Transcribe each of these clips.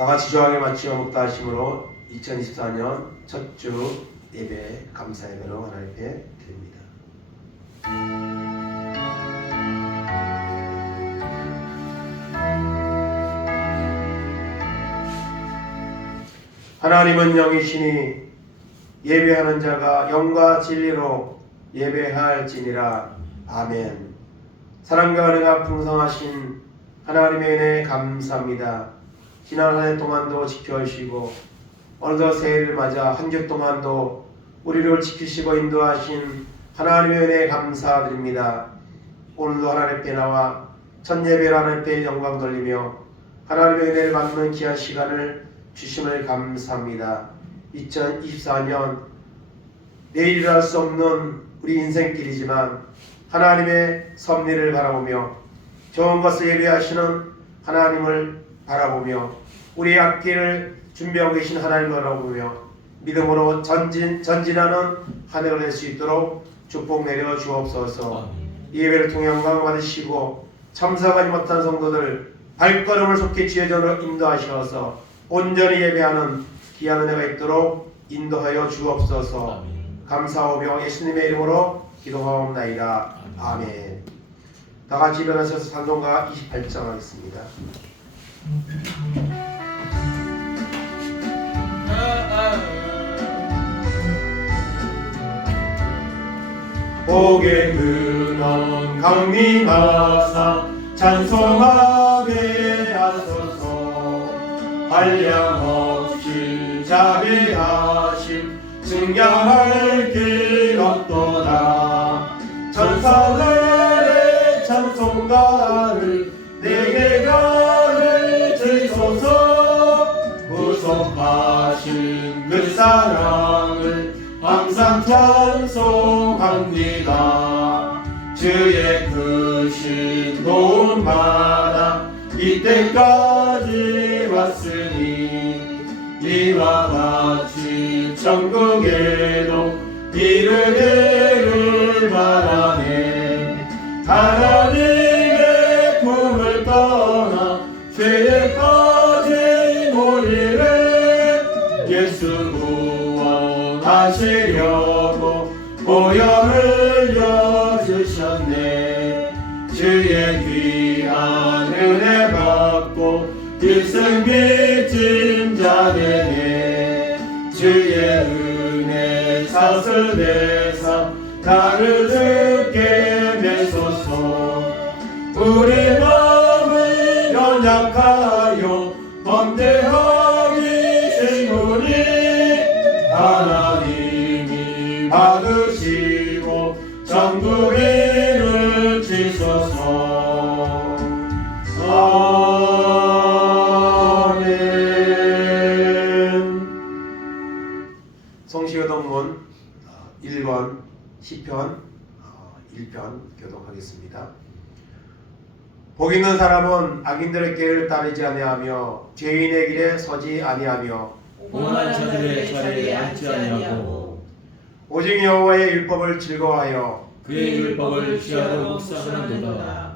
다 같이 조하게 마치어 묵다하심으로 2024년 첫 주 예배 감사 예배로 하나님 앞에 드립니다. 하나님은 영이시니 예배하는 자가 영과 진리로 예배할지니라. 아멘. 사랑과 은혜가 풍성하신 하나님의 은혜 감사합니다. 지난 한 해 동안도 지켜주시고 어느덧 새해를 맞아 한 주 동안도 우리를 지키시고 인도하신 하나님의 은혜 감사드립니다. 오늘도 하나님 앞에 나와 첫 예배를 하나님 앞에 영광 돌리며 하나님의 은혜를 받는 귀한 시간을 주심을 감사합니다. 2024년 내일이라 할 수 없는 우리 인생길이지만 하나님의 섭리를 바라보며 좋은 것을 예배하시는 하나님을 바라보며 우리의 앞길을 준비하고 계신 하나님을 바라보며 믿음으로 전진하는 한 해가 될 수 있도록 축복 내려 주옵소서. 이 예배를 통해 영광 받으시고 참석하지 못한 성도들 발걸음을 속히 지혜적으로 인도하셔서 온전히 예배하는 귀한 은혜가 있도록 인도하여 주옵소서. 감사하며 예수님의 이름으로 기도하옵나이다. 아멘. 다 같이 일어나셔서 찬송가 28장 하겠습니다. 복의 근원 강림하사 찬송하게 하소서. 한량없이 자비하심 증량할 길 없도다. 천사들의 찬송가를 내게 가르치소서. 구속하신 그 사랑을 항상 찬송합니다. 주의 크신 도움마다 이때까지 왔으니 이와 같이 천국에도 이르기를 바라네. 하나님의 품을 떠나 죄에 빠진 우리를 예수 구원하시려고 보혈 흘려주셨네. 주의 귀한 은혜 받고 일생 빚진 자 되네. 주의 은혜 사슬대사 나를 듣게 되소서. 우리 마음을 연약하여 범죄하기 쉬우니 하나님이 받으시고 천국 이를 주소서. 아멘. 성시교동문 1권 시편 1편 교독하겠습니다. 복 있는 사람은 악인들의 길을 따르지 아니하며 죄인의 길에 서지 아니하며 오만한 자들의 자리에 앉지 아니하고 오직 여호와의 율법을 즐거워하여 그의 율법을 취하러 묵상하는도다.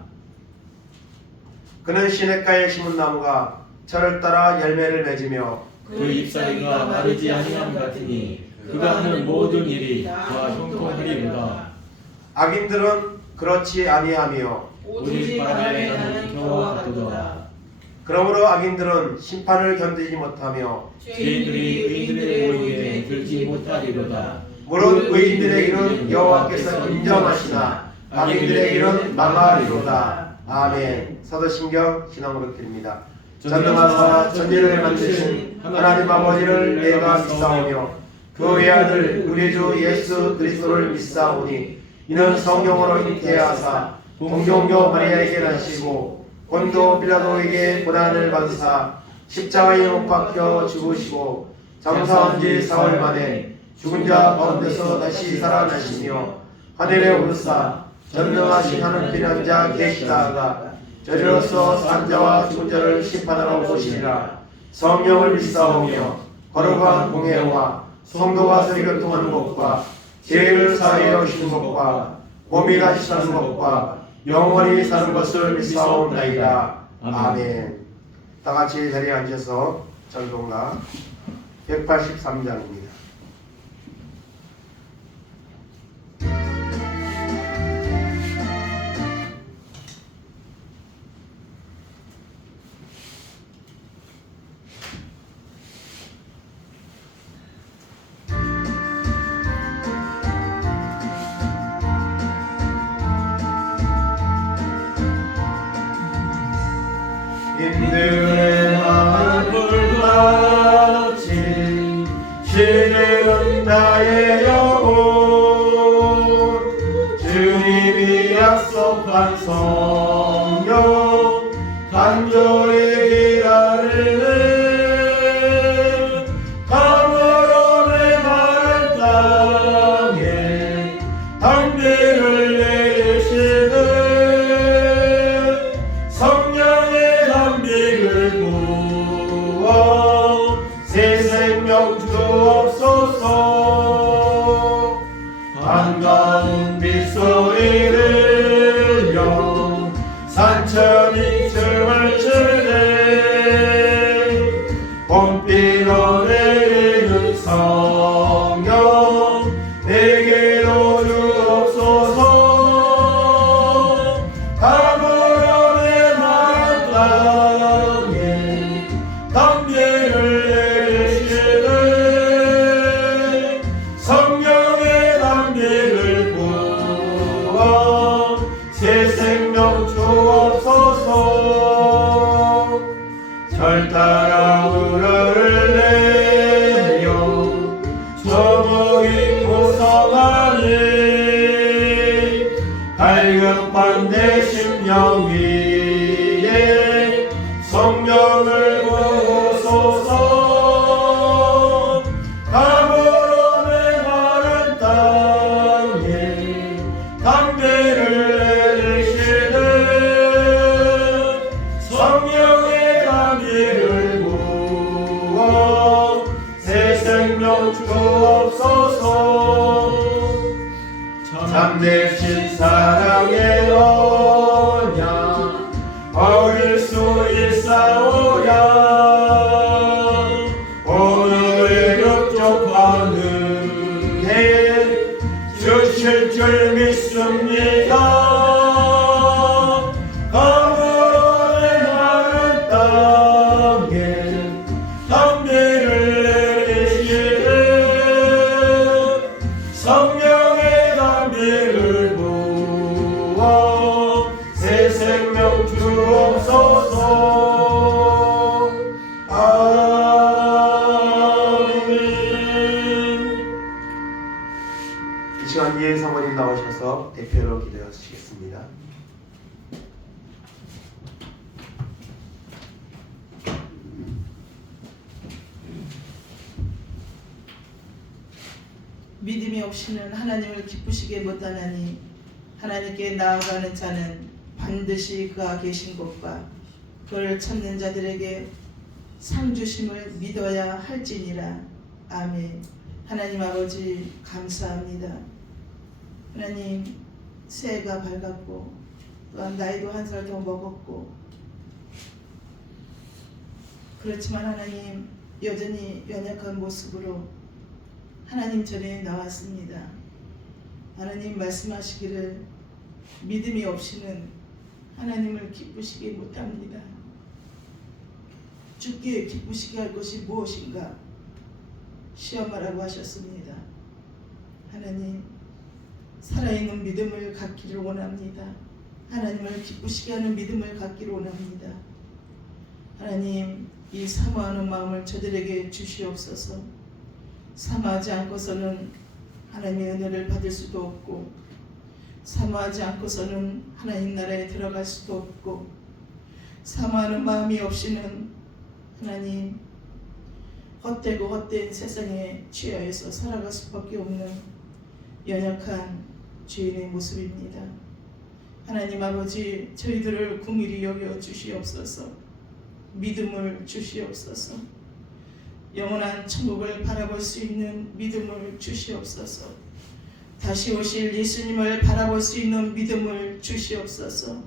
그는 시냇가에 심은 나무가 철을 따라 열매를 맺으며 그 잎사귀가 마르지 아니함 같으니 그가 하는 모든 일이 다 형통하리로다. 악인들은 그렇지 아니하며 오직 바람에 나는 겨와 같도다. 그러므로 악인들은 심판을 견디지 못하며 죄인들이 의인들의 모임에 들지 못하리로다. 무릇 의인들의 길은 여호와께서 인정하시나 악인들의 길은 망하리로다. 아멘. 사도신경 신앙으로 드립니다. 전능하사 천지를 만드신 하나님 아버지를 내가 믿사오며 그 외아들 우리 주 예수 그리스도를 믿사오니 이는 성령으로 잉태하사 동정교 마리아에게 나시고 본도 빌라도에게 고난을 받으사 십자가에 못 박혀 죽으시고 장사한 지 4월 만에 죽은 자 가운데서 다시 살아나시며 하늘에 오르사 전능하신 하느님 앉아 계시다가 저리로서 산 자와 죽은 자를 심판하러 오시리라. 성령을 믿사오며 거룩한 공회와 성도가 서로 교통하는 것과 죄를 사하여 주시는 것과 몸이 다시 사는 것과 영원히 사는 것을 믿사옵나이다. 아멘. 다 같이 자리에 앉아서 절동가 183장입니다. 인들의 나물같이 시들은 나의 영혼 주님이 약속한 성령 간절히 기다리는 감으로 내 마른 땅에 단비를 내리시는 성령의 단비를 부어 새 생명 주옵소서. 반가운 빗소리 들려 산천이 춤을 추네 봄비로 내리는 성령 내게로 주옵소서. 감으로 내 마음 땅에 단비를 내리시는 성령의 단비를 부어 새 생명 주옵소서. 절 따라 우러를 내려 소목이 고성하니 갈급한 내 심령 위에 성령을 부으소서. 감으로 내 마른 땅에 단비를 내리시는 성령의 단비를 부어 새 생명 주옵소서. 참되신 사랑의 언약 어길 수 있사오랴. 오늘의 흡족한 은혜 주실 줄 믿습니다. 감으로 내 마른 땅에 단비를 내리시는 성령의 단비를 부어 새 생명 주옵소서. 아멘. 이 시간 이해 사모님 나오셔서 대표로 기도하시겠습니다. 믿음이 없이는 하나님을 기쁘시게 못하나니 하나님께 나아가는 자는 반드시 그가 계신 곳과 그를 찾는 자들에게 상 주심을 믿어야 할지니라. 아멘. 하나님 아버지 감사합니다. 하나님 새해가 밝았고 또한 나이도 한 살 더 먹었고 그렇지만 하나님 여전히 연약한 모습으로 하나님 전에 나왔습니다. 하나님 말씀하시기를 믿음이 없이는 하나님을 기쁘시게 못합니다. 주께 기쁘시게 할 것이 무엇인가 시험하라고 하셨습니다. 하나님 살아있는 믿음을 갖기를 원합니다. 하나님을 기쁘시게 하는 믿음을 갖기를 원합니다. 하나님 이 사모하는 마음을 저들에게 주시옵소서. 사모하지 않고서는 하나님의 은혜를 받을 수도 없고 사모하지 않고서는 하나님 나라에 들어갈 수도 없고 사모하는 마음이 없이는 하나님 헛되고 헛된 세상에 취하여서 살아갈 수밖에 없는 연약한 죄인의 모습입니다. 하나님 아버지 저희들을 긍휼히 여겨 주시옵소서. 믿음을 주시옵소서. 영원한 천국을 바라볼 수 있는 믿음을 주시옵소서. 다시 오실 예수님을 바라볼 수 있는 믿음을 주시옵소서.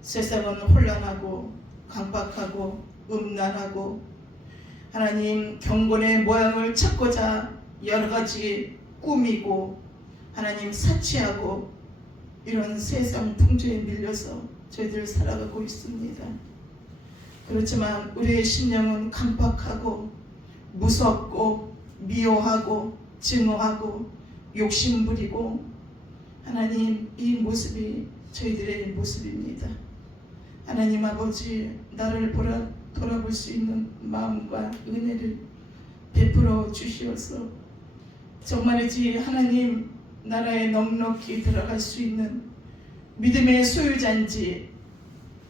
세상은 혼란하고 강박하고 음란하고 하나님 경건의 모양을 찾고자 여러 가지 꾸미고 하나님 사치하고 이런 세상 풍조에 밀려서 저희들 살아가고 있습니다. 그렇지만 우리의 심령은 강박하고 무섭고 미워하고 증오하고 욕심부리고 하나님 이 모습이 저희들의 모습입니다. 하나님 아버지 나를 돌아볼 수 있는 마음과 은혜를 베풀어 주시어서 정말이지 하나님 나라에 넉넉히 들어갈 수 있는 믿음의 소유자인지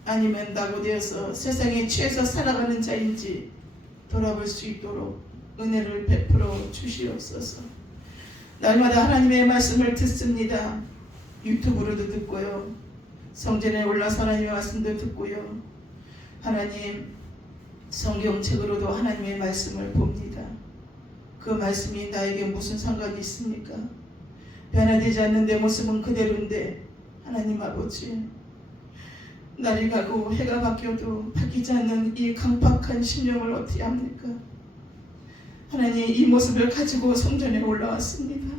아니면 낙오되어서 세상에 취해서 살아가는 자인지 돌아볼 수 있도록 은혜를 베풀어 주시옵소서. 날마다 하나님의 말씀을 듣습니다. 유튜브로도 듣고요, 성전에 올라서 하나님의 말씀도 듣고요, 하나님 성경책으로도 하나님의 말씀을 봅니다. 그 말씀이 나에게 무슨 상관이 있습니까? 변화되지 않는 내 모습은 그대로인데 하나님 아버지 날이 가고 해가 바뀌어도 바뀌지 않는 이 강팍한 심령을 어떻게 합니까? 하나님 이 모습을 가지고 성전에 올라왔습니다.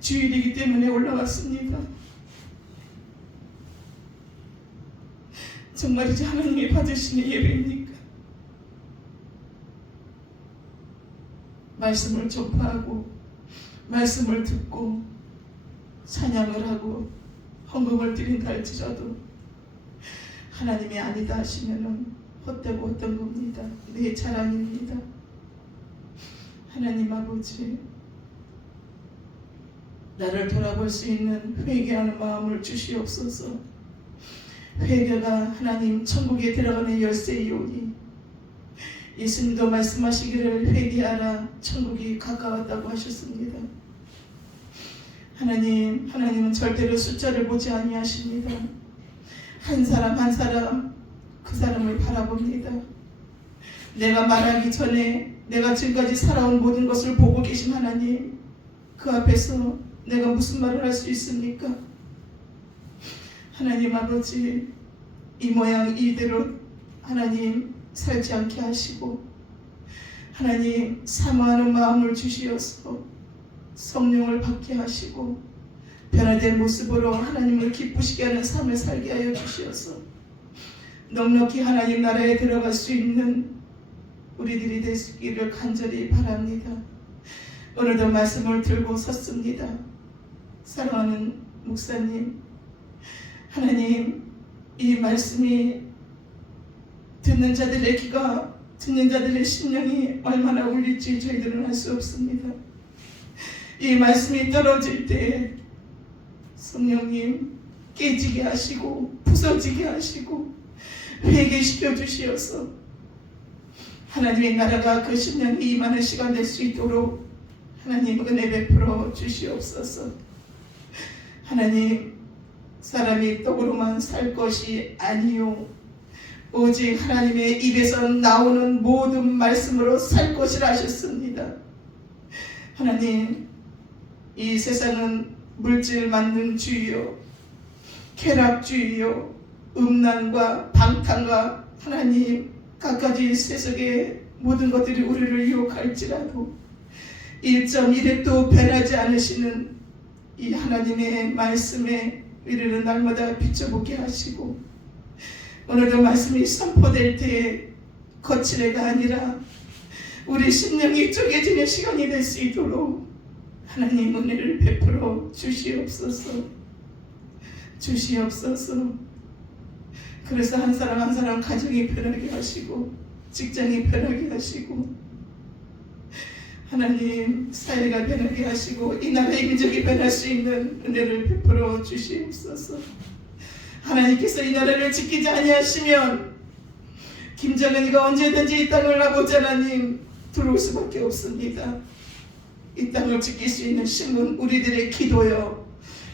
주일이기 때문에 올라왔습니다. 정말이지 하나님이 받으시는 예배입니까? 말씀을 전파하고 말씀을 듣고 찬양을 하고 헌금을 드린다 할지라도 하나님이 아니다 하시면은 헛되고 헛된 겁니다. 내 자랑입니다. 하나님 아버지 나를 돌아볼 수 있는 회개하는 마음을 주시옵소서. 회개가 하나님 천국에 들어가는 열쇠이오니 예수님도 말씀하시기를 회개하라 천국이 가까웠다고 하셨습니다. 하나님은 절대로 숫자를 보지 아니하십니다. 한 사람 한 사람 그 사람을 바라봅니다. 내가 말하기 전에 내가 지금까지 살아온 모든 것을 보고 계신 하나님, 그 앞에서 내가 무슨 말을 할 수 있습니까? 하나님 아버지 이 모양 이대로 하나님 살지 않게 하시고 하나님 사모하는 마음을 주시어서 성령을 받게 하시고 변화된 모습으로 하나님을 기쁘시게 하는 삶을 살게 하여 주시어서 넉넉히 하나님 나라에 들어갈 수 있는 우리들이 되시기를 간절히 바랍니다. 오늘도 말씀을 들고 섰습니다. 사랑하는 목사님, 하나님 이 말씀이 듣는 자들의 귀가 듣는 자들의 심령이 얼마나 울릴지 저희들은 알 수 없습니다. 이 말씀이 떨어질 때 성령님 깨지게 하시고 부서지게 하시고 회개시켜 주시어서 하나님의 나라가 그 심령에 임하는 시간 될 수 있도록 하나님 은혜 베풀어 주시옵소서. 하나님 사람이 떡으로만 살 것이 아니요 오직 하나님의 입에서 나오는 모든 말씀으로 살 것이라 하셨습니다. 하나님 이 세상은 물질 만능주의요 쾌락주의요 음란과 방탕과 하나님 갖가지 세속의 모든 것들이 우리를 유혹할지라도 1.1획도 변하지 않으시는 이 하나님의 말씀에 우리를 날마다 비춰보게 하시고 오늘도 말씀이 선포될 때에 거칠애가 아니라 우리 심령이 쪼개지는 시간이 될 수 있도록 하나님 은혜를 베풀어 주시옵소서. 주시옵소서. 그래서 한 사람 한 사람 가정이 변하게 하시고 직장이 변하게 하시고 하나님 사회가 변하게 하시고 이 나라의 민족이 변할 수 있는 은혜를 베풀어 주시옵소서. 하나님께서 이 나라를 지키지 아니하시면 김정은이가 언제든지 이 땅을 아버지 하나님 들어올 수밖에 없습니다. 이 땅을 지킬 수 있는 신분 우리들의 기도요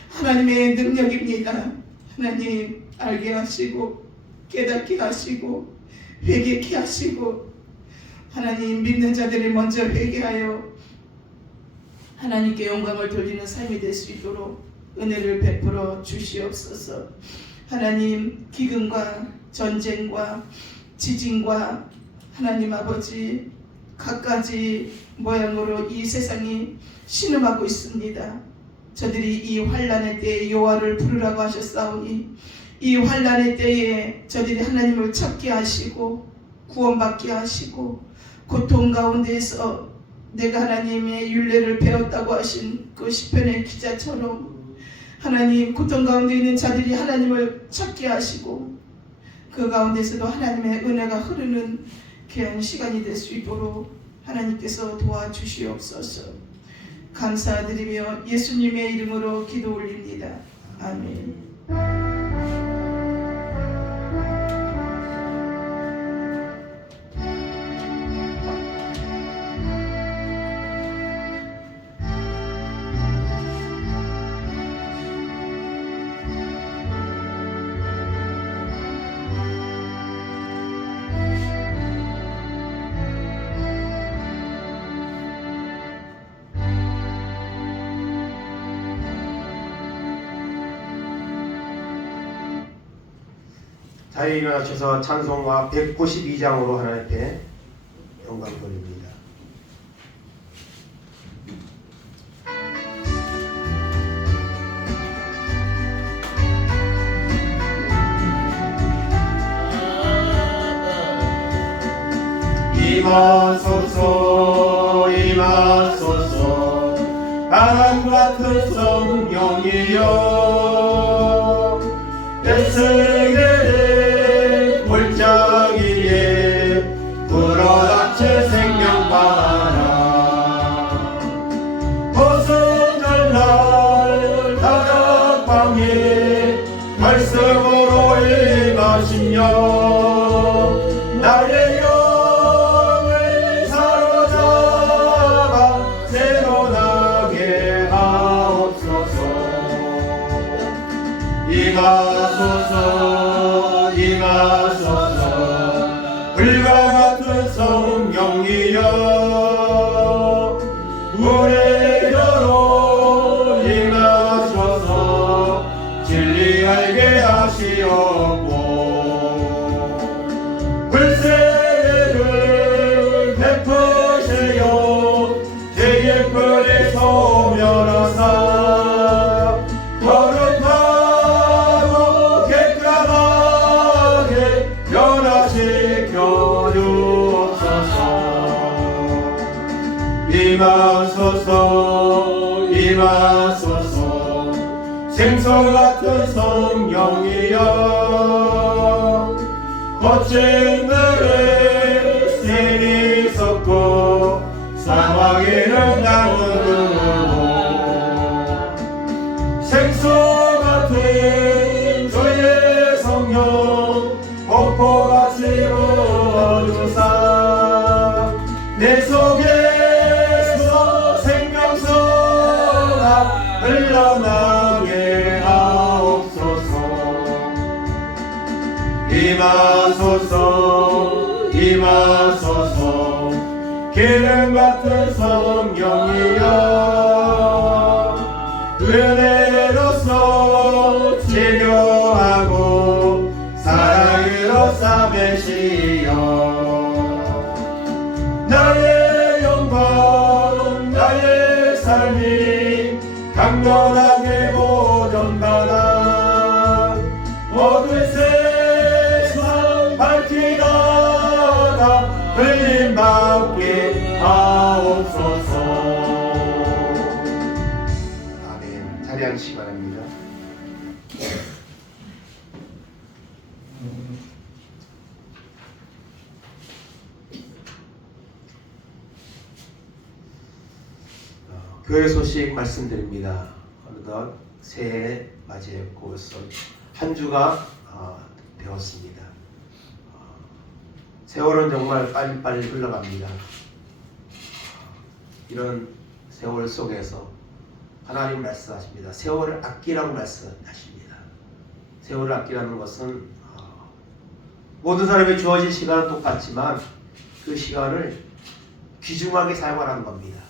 하나님의 능력입니다. 하나님 알게 하시고 깨닫게 하시고 회개케 하시고 하나님 믿는 자들을 먼저 회개하여 하나님께 영광을 돌리는 삶이 될 수 있도록 은혜를 베풀어 주시옵소서. 하나님 기근과 전쟁과 지진과 하나님 아버지, 갖가지 모양으로 이 세상이 신음하고 있습니다. 저들이 이 환난의 때에 여호와를 부르라고 하셨사오니 이 환난의 때에 저들이 하나님을 찾게 하시고 구원받게 하시고 고통 가운데에서 내가 하나님의 율례를 배웠다고 하신 그 시편의 기자처럼 하나님 고통 가운데 있는 자들이 하나님을 찾게 하시고 그 가운데서도 하나님의 은혜가 흐르는 귀한 시간이 될 수 있도록 하나님께서 도와주시옵소서. 감사드리며 예수님의 이름으로 기도 올립니다. 아멘. 자리에 일어나셔서 찬송가 192장으로 하나님께 영광 돌립니다. 임하소서 임하소서 바람 같은 성령이여 내 세계의 골짜기에 불어닥칠 생명바람 벗어날 날 다락방에 말씀으로 임하시며 나의 영을 사로잡아 새로나게 하옵소서. 임하소서 임하소서 불과 같은 성령이여 우리로 임하소서. 진리 알게 하시옵고 불세례를 베푸세요. 죄의 뿔에 소멸하사 거룩하고 깨끗하게 변화시켜 주옵소서. 임하소서 임하소서 생선 같은 성령이여 거친 들에 샘이 솟고 사망에는 나무르고 생수 같은 주의 성령 폭포같이 부어주사 내 속에서 생명수가 흘러나게 하옵소서. 임하소서 임하소서 기름 같은 성령이여 은혜로서 치료하고 사랑으로 싸매시어 나의 영광 나의 삶이 강건하게 보존받아 모든 세상 밝히다가 흘림받게 하옵소서. 아멘. 자리 앉으시기 바랍니다. 교회 소식 말씀드립니다. 어느덧 새해 맞이했고 한 주가 되었습니다. 세월은 정말 빨리빨리 흘러갑니다. 이런 세월 속에서 하나님 말씀하십니다. 세월을 아끼라고 말씀하십니다. 세월을 아끼라는 것은 모든 사람이 주어진 시간은 똑같지만 그 시간을 귀중하게 사용하라는 겁니다.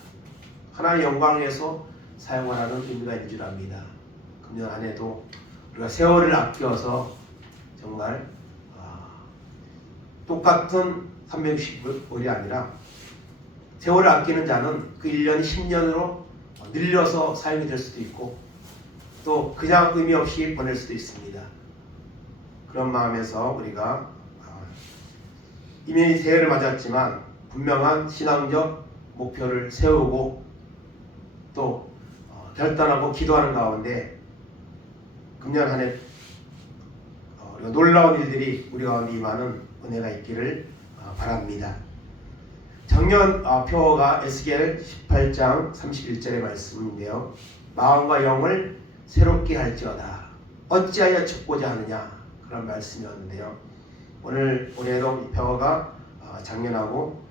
하나님의 영광을 위해서 사용하라는 의미가 있는 줄 압니다. 금년 한 해도 우리가 세월을 아껴서 정말 똑같은 365일이 아니라 세월을 아끼는 자는 그 1년이 10년으로 늘려서 사용이 될 수도 있고 또 그냥 의미 없이 보낼 수도 있습니다. 그런 마음에서 우리가 이미 새해를 맞았지만 분명한 신앙적 목표를 세우고 또 결단하고 기도하는 가운데 금년 한 해 놀라운 일들이 우리 가운데 임하는 은혜가 있기를 바랍니다. 작년 표어가 에스겔 18장 31절의 말씀인데요. 마음과 영을 새롭게 할지어다. 어찌하여 죽고자 하느냐, 그런 말씀이었는데요. 올해도 표어가 작년하고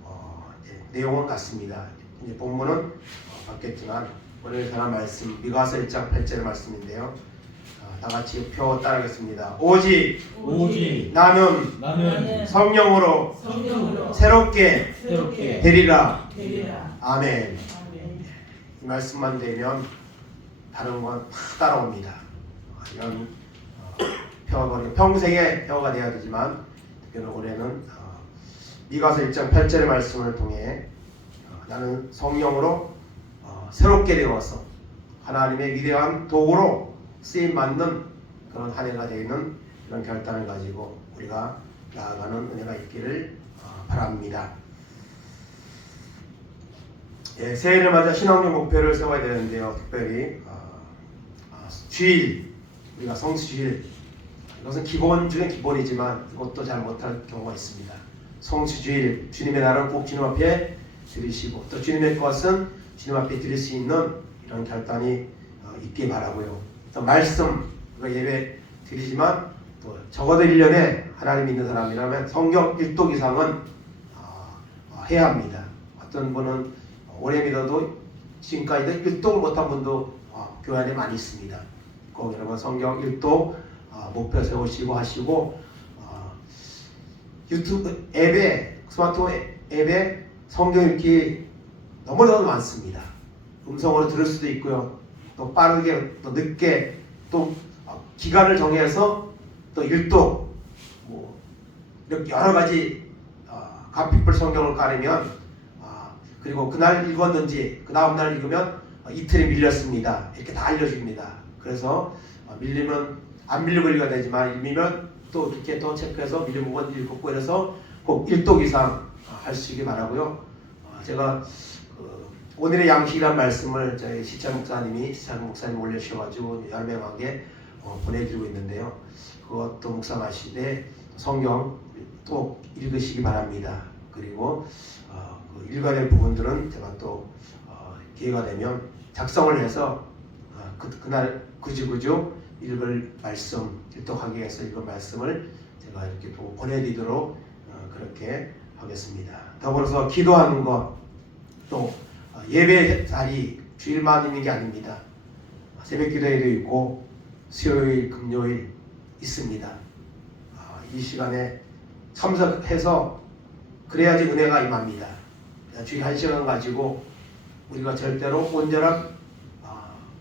내용은 같습니다. 이제 본문은 바뀌었지만 오늘 전한 말씀 미가서 1장 8절의 말씀인데요. 다 같이 표 따르겠습니다. 오직 나는 성령으로 새롭게 되리라. 아멘. 이 말씀만 되면 다른 건 다 따라옵니다. 이런 표어가 평생의 표어가 되어야 되지만 특별히 올해는 미가서 1장 8절의 말씀을 통해 나는 성령으로 새롭게 되어서 하나님의 위대한 도구로 쓰임 받는 그런 한 해가 되는 그런 결단을 가지고 우리가 나아가는 은혜가 있기를 바랍니다. 예, 새해를 맞아 신앙적 목표를 세워야 되는데요. 특별히 주일, 우리가 성수주일, 이것은 기본 중에 기본이지만 이것도 잘 못할 경우가 있습니다. 성수주일, 주님의 날은 꼭 주님 앞에 드리시고 또 주님의 것은 주님 앞에 드릴 수 있는 이런 결단이 있기 바라고요. 또 말씀, 예배 드리지만 또 적어도 1년에 하나님 믿는 사람이라면 성경 1독 이상은 해야 합니다. 어떤 분은 오래 믿어도 지금까지도 1독을 못한 분도 교회 안에 많이 있습니다. 꼭 여러분 성경 1독 목표 세우시고 하시고 유튜브 앱에 스마트폰 앱에 성경 읽기 너무너무 많습니다. 음성으로 들을 수도 있고요. 또 빠르게 또 늦게 또 기간을 정해서 또 1독 이렇게 여러 가지 가피풀 성경을 가리면 그리고 그날 읽었는지 그 다음날 읽으면 이틀이 밀렸습니다. 이렇게 다 알려줍니다. 그래서 밀리면 안 밀리고 읽어야 되지만 밀리면 또 이렇게 또 체크해서 밀린 부분 읽고 이래서 꼭 1독 이상 하시기 바라고요. 제가 오늘의 양식이란 말씀을 저희 시찬 목사님 올려주셔가지고 열명하게 보내드리고 있는데요. 그것도 묵상하시되 성경 또 읽으시기 바랍니다. 그리고 읽어야 될 부분들은 제가 또 기회가 되면 작성을 해서 그날 구주구주 읽을 말씀, 일독하기 위해서 읽을 말씀을 제가 이렇게 또 보내드리도록 그렇게 하겠습니다. 더불어서 기도하는 것, 또 예배 자리 주일만 있는 게 아닙니다. 새벽 기도회도 있고 수요일, 금요일 있습니다. 이 시간에 참석해서 그래야지 은혜가 임합니다. 주일 1시간 가지고 우리가 절대로 온전한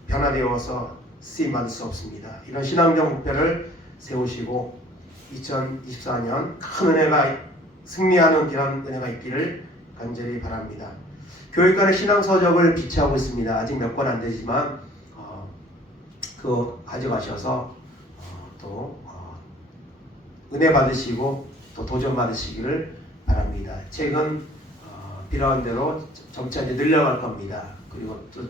변화되어서 쓰임받을 수 없습니다. 이런 신앙적 목표를 세우시고 2024년 큰 은혜가 승리하는 이런 은혜가 있기를 간절히 바랍니다. 교육간의 신앙서적을 비치하고 있습니다. 아직 몇 권 안 되지만 그거 가져가셔서 또 은혜 받으시고 또 도전 받으시기를 바랍니다. 책은 필요한 대로 점차 이제 늘려갈 겁니다. 그리고 또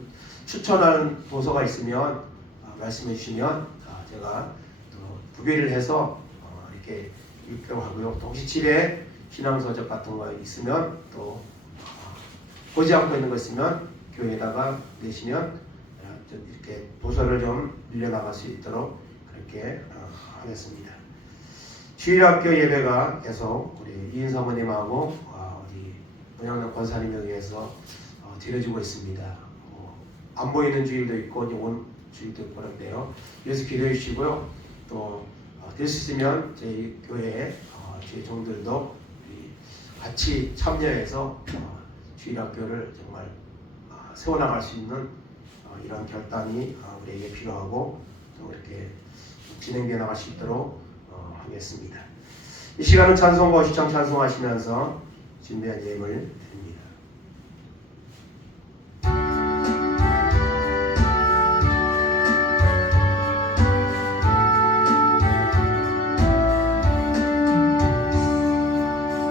추천하는 도서가 있으면 말씀해 주시면 제가 또 구비를 해서 이렇게 읽도록 하고요. 또 혹시 집에 신앙서적 같은 거 있으면 또 보지 않고 있는 거 있으면 교회에다가 내시면 이렇게 도서를 좀 밀려나갈 수 있도록 그렇게 하겠습니다. 주일학교 예배가 계속 우리 이인 사모님하고 우리 문양락 권사님에 의해서 드려지고 있습니다. 안 보이는 주일도 있고 이제 온 주일도 있고 그런데요. 그래서 기도해 주시고요. 또 될 수 있으면 저희 교회 주의 종들도 같이 참여해서 주일학교를 정말 세워나갈 수 있는 이런 결단이 우리에게 필요하고 또 이렇게 진행되어 나갈 수 있도록 하겠습니다. 이 시간은 찬송과 시청 찬송하시면서 준비한 예물 드립니다.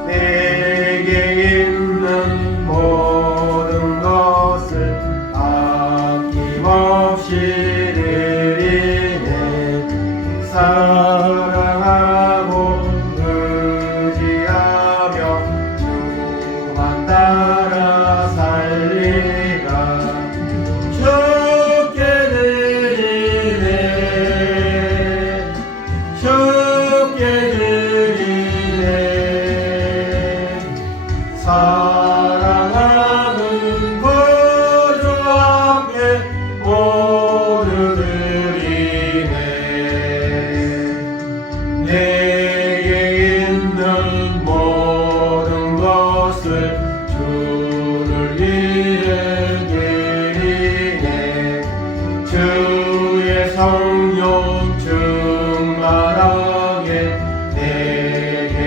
내게 있는 모든 것을 아낌없이 드리네. 사랑하고 의지하며 주만 따라 살리라. 주께 드리네. 주께 드리네. 사랑하는 구주 앞에 모두 드리네. 내게 있는 모든 것을 주를 위해 드리네. 주의 성령 충만하게 내게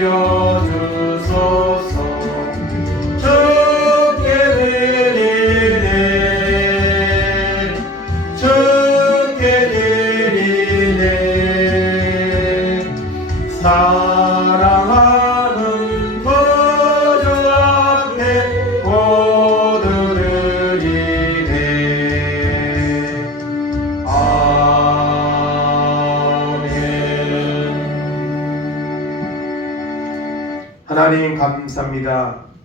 내려주소서. 주께 드리네. 주께 드리네. 사랑하는 구주 앞에 모두 드리네. 아멘. 하나님 감사합니다.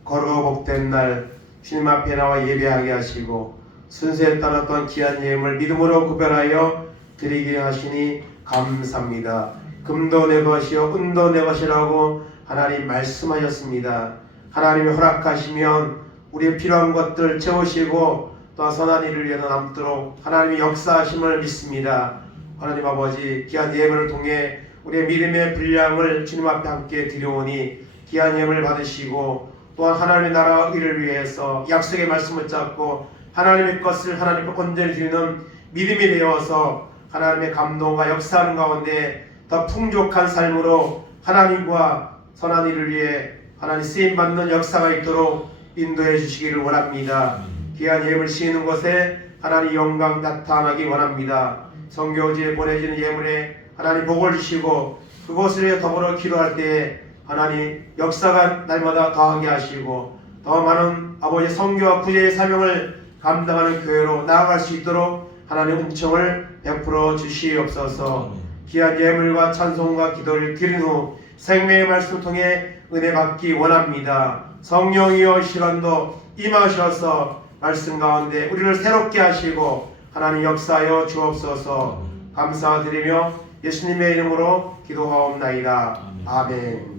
거룩하고 복된 날 주님 앞에 나와 예배하게 하시고 순서에 따라 어떤 귀한 예물을 믿음으로 구별하여 드리게 하시니 감사합니다. 금도 내 것이요 은도 내 것이라고 하나님 말씀하셨습니다. 하나님이 허락하시면 우리의 필요한 것들 채우시고 또 선한 일을 위해서 남도록 하나님이 역사하심을 믿습니다. 하나님 아버지 귀한 예물을 통해 우리의 믿음의 분량을 주님 앞에 함께 드려오니 귀한 예물을 받으시고 또한 하나님의 나라 일을 위해서 약속의 말씀을 잡고 하나님의 것을 하나님께 온전히 드리는 믿음이 되어서 하나님의 감동과 역사하는 가운데 더 풍족한 삶으로 하나님과 선한 일을 위해 하나님 쓰임받는 역사가 있도록 인도해 주시기를 원합니다. 귀한 예물 씌우는 것에 하나님 영광 나타나기 원합니다. 선교지에 보내지는 예물에 하나님 복을 주시고 그곳을 더불어 기도할 때에 하나님 역사가 날마다 더하게 하시고 더 많은 아버지의 선교와 구제의 사명을 감당하는 교회로 나아갈 수 있도록 하나님 은총을 베풀어 주시옵소서. 귀한 예물과 찬송과 기도를 드린 후 생명의 말씀을 통해 은혜 받기 원합니다. 성령이여 시간도 임하셔서 말씀 가운데 우리를 새롭게 하시고 하나님 역사하여 주옵소서. 감사드리며 예수님의 이름으로 기도하옵나이다. 아멘.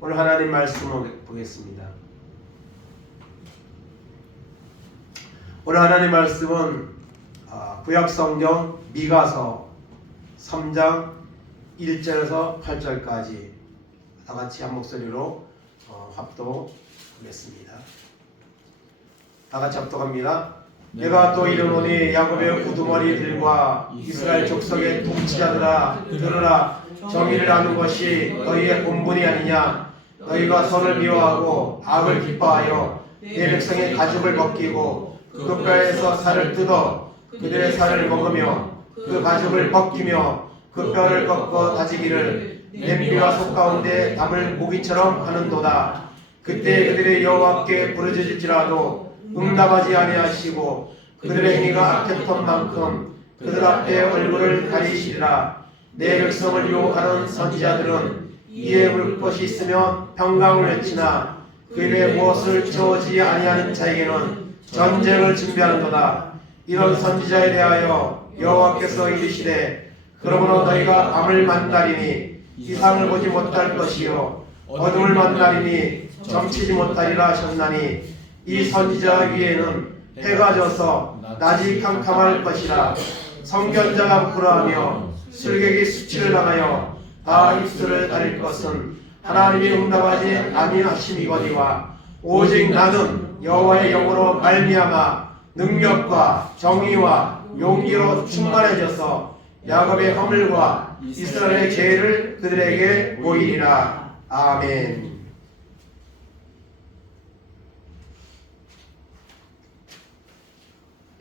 오늘 하나님 말씀을 보겠습니다. 오늘 하나님 말씀은 구약성경 미가서 3장 1절에서 8절까지 다같이 한 목소리로 합독하겠습니다. 다같이 합독합니다. 내가 또 이르노니 야곱의 우두머리들과 이스라엘 족속의 통치자들아 들으라. 정의를 하는 것이 너희의 본분이 아니냐. 너희가 선을 미워하고 악을 기뻐하여 내 백성의 가죽을 벗기고 그 뼈에서 살을 뜯어 그들의 살을 먹으며 그 가죽을 벗기며 그 뼈를 꺾어 다지기를 냄비와 속 가운데 담을 모기처럼 하는도다. 그때 그들의 여호와께 부르짖을지라도 응답하지 아니하시고 그들의 행위가 악했던 만큼 그들 앞에 얼굴을 가리시리라. 내 백성을 유혹하는 선지자들은 이에 물 것이 있으면 평강을 외치나 그 입에 무엇을 채우지 아니하는 자에게는 전쟁을 준비하는도다. 이런 선지자에 대하여 여호와께서 이르시되 그러므로 너희가 밤을 만나리니 이상을 보지 못할 것이요 어둠을 만나리니 점치지 못하리라 하셨나니 이 선지자 위에는 해가 져서 낮이 캄캄할 것이라. 성견자가 부끄러하며 술객이 수치를 당하여 다 입술을 가릴 것은 하나님이 응답하지 아니하심이거니와 오직 나는 여호와의 영으로 말미암아 능력과 정의와 용기로 충만해져서 야곱의 허물과 이스라엘의 죄를 그들에게 보이리라. 아멘.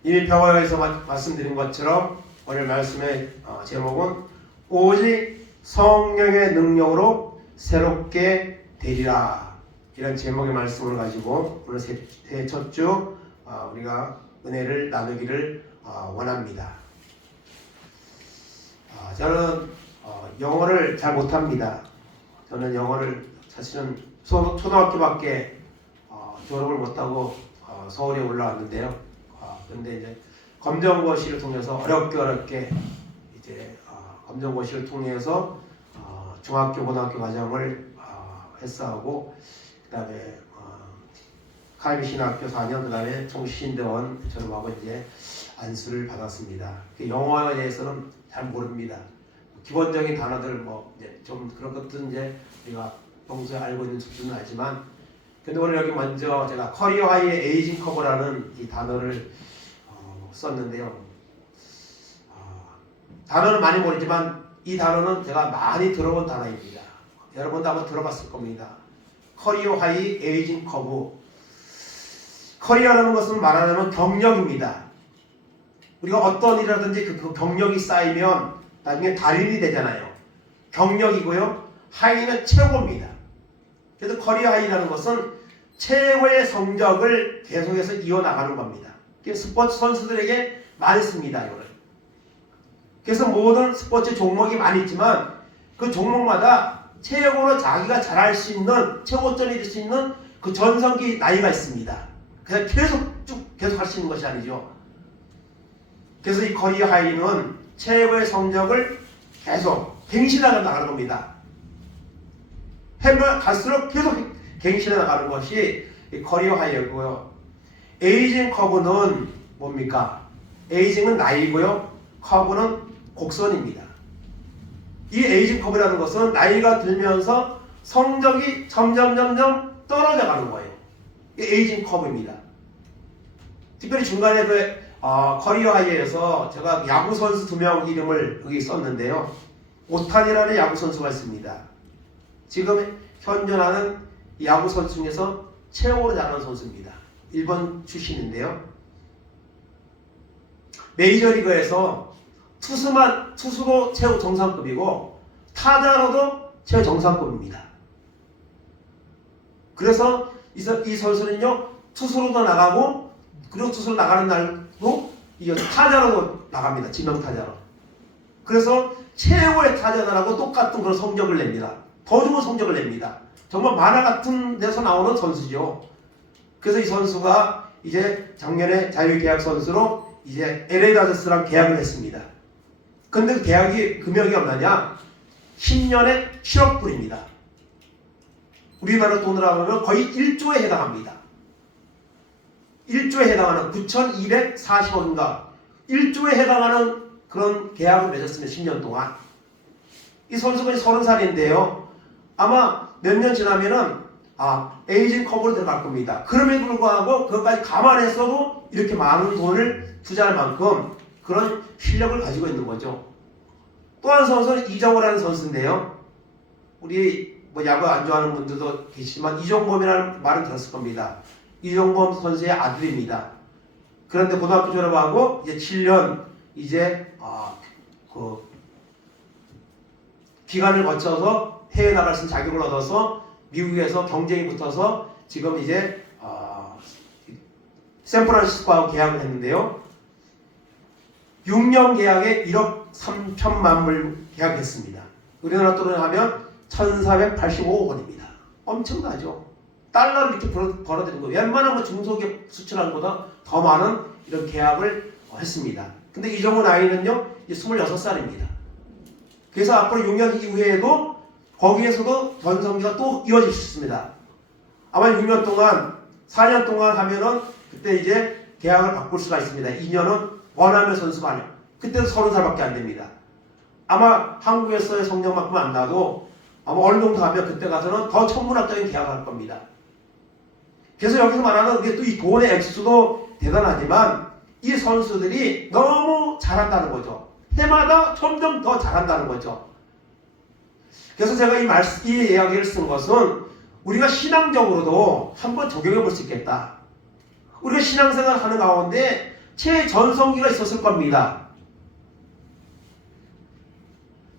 이미 평화에서 말씀드린 것처럼 오늘 말씀의 제목은 오직 성령의 능력으로 새롭게 되리라, 이런 제목의 말씀을 가지고 오늘 첫 주 우리가 은혜를 나누기를 원합니다. 저는 영어를 잘 못합니다. 저는 영어를 사실은 초등학교밖에 졸업을 못하고 서울에 올라왔는데요. 그런데 이제 검정고시를 통해서 어렵게 이제 검정고시를 통해서 중학교 고등학교 과정을 패스하고, 그다음에 카이미신학교 4년, 그다음에 총신대원 졸업하고 이제 안수를 받았습니다. 영어에 대해서는 잘 모릅니다. 기본적인 단어들 뭐 이제 좀 그런 것들은 이제 우리가 평소에 알고 있는 수준은 알지만, 근데 오늘 여기 먼저 제가 커리어 하이의 에이징 커버라는 이 단어를 썼는데요. 단어는 많이 모르지만 이 단어는 제가 많이 들어본 단어입니다. 여러분도 한번 들어봤을 겁니다. 커리어 하이 에이징 커브. 커리어라는 것은 말하자면 경력입니다. 우리가 어떤 일이라든지 그 경력이 쌓이면 나중에 달인이 되잖아요. 경력이고요. 하이는 최고입니다. 그래서 커리어 하이라는 것은 최고의 성적을 계속해서 이어나가는 겁니다. 스포츠 선수들에게 많이 씁니다, 이거를. 그래서 모든 스포츠 종목이 많이 있지만 그 종목마다 최고로 자기가 잘할 수 있는, 최고점이 될 수 있는 그 전성기 나이가 있습니다. 그래서 계속 할 수 있는 것이 아니죠. 그래서 이 커리어 하이는 최고의 성적을 계속 갱신해 나가는 겁니다. 해면 갈수록 계속 갱신해 나가는 것이 이 커리어 하이였고요. 에이징 커브는 뭡니까? 에이징은 나이고요. 커브는 곡선입니다. 이 에이징 커브라는 것은 나이가 들면서 성적이 점점 떨어져 가는 거예요. 이 에이징 커브입니다. 특별히 중간에 커리어 하이에서 제가 야구 선수 2명 이름을 여기 썼는데요. 오타니라는 야구 선수가 있습니다. 지금 현존하는 야구 선수 중에서 최고로 잘하는 선수입니다. 일본 출신인데요. 메이저리그에서 투수로 최고 정상급이고 타자로도 최고 정상급입니다. 그래서 이 선수는요, 투수로도 나가고, 그리고 투수로 나가는 날도 타자로도 나갑니다. 지명타자로. 그래서 최고의 타자들하고 똑같은 그런 성적을 냅니다. 더 좋은 성적을 냅니다. 정말 만화 같은 데서 나오는 선수죠. 그래서 이 선수가 이제 작년에 자유계약 선수로 이제 LA 다저스랑 계약을 했습니다. 근데 그 계약이 금액이 얼마냐? 10년에 7억 불입니다. 우리나라 돈으로 하면 거의 1조에 해당합니다. 1조에 해당하는 9,240억인가 1조에 해당하는 그런 계약을 맺었습니다. 10년 동안. 이 선수가 30살인데요. 아마 몇 년 지나면은 에이징 커브로 들어갈 겁니다. 그럼에도 불구하고 그것까지 감안했어도 이렇게 많은 돈을 투자할 만큼 그런 실력을 가지고 있는 거죠. 또 한 선수는 이정호라는 선수인데요. 우리 야구 안 좋아하는 분들도 계시지만 이종범이라는 말은 들었을 겁니다. 이종범 선수의 아들입니다. 그런데 고등학교 졸업하고 이제 7년 이제 기간을 거쳐서 해외 나갈 수 있는 자격을 얻어서 미국에서 경쟁이 붙어서 지금 이제 샌프란시스코하고 계약을 했는데요. 6년 계약에 1억 3천만 불 계약했습니다. 우리나라 돈으로 하면 1,485억 원입니다. 엄청나죠. 달러를 이렇게 벌어들인 거예요. 웬만한 중소기업 수출하는 것보다 더 많은 이런 계약을 했습니다. 근데 이정도 나이는요, 이제 26살입니다. 그래서 앞으로 6년 이후에도 거기에서도 전성기가 또 이어질 수 있습니다. 아마 6년 동안, 4년 동안 하면은 그때 이제 계약을 바꿀 수가 있습니다. 2년은 원하면 선수가 아니에요. 그때도 30살밖에 안 됩니다. 아마 한국에서의 성적만큼 안 나도 아마 어느 정도 하면 그때 가서는 더 천문학적인 계약을 할 겁니다. 그래서 여기서 말하는 이게 또 이 돈의 액수도 대단하지만 이 선수들이 너무 잘한다는 거죠. 해마다 점점 더 잘한다는 거죠. 그래서 제가 이 이야기를 쓴 것은 우리가 신앙적으로도 한번 적용해 볼 수 있겠다. 우리가 신앙생활 하는 가운데 최전성기가 있었을 겁니다.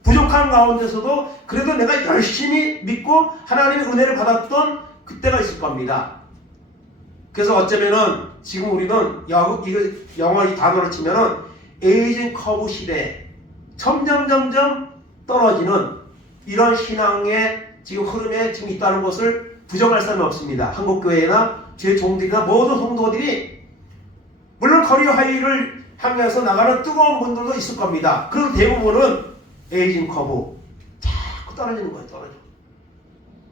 부족한 가운데서도 그래도 내가 열심히 믿고 하나님의 은혜를 받았던 그때가 있을 겁니다. 그래서 어쩌면은 지금 우리는 영어 이 단어로 치면은 에이징 커브 시대에 점점 떨어지는 이런 신앙의 지금 흐름에 지금 있다는 것을 부정할 사람이 없습니다. 한국교회나 주의 종들이나 모든 성도들이 물론 커리어 하이를 향해서 나가는 뜨거운 분들도 있을 겁니다. 그런 대부분은 에이징 커브 자꾸 떨어지는 거예요.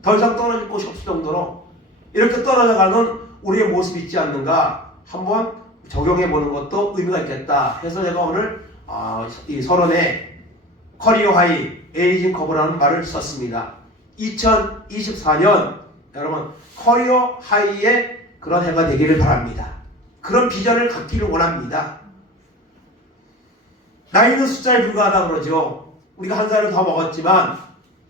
더 이상 떨어질 곳이 없을 정도로 이렇게 떨어져가는 우리의 모습이 있지 않는가 한번 적용해 보는 것도 의미가 있겠다 해서 제가 오늘 이 서론에 커리어 하이 에이징 커브라는 말을 썼습니다. 2024년 여러분 커리어 하이의 그런 해가 되기를 바랍니다. 그런 비전을 갖기를 원합니다. 나이는 숫자에 불과하다 그러죠. 우리가 한 살을 더 먹었지만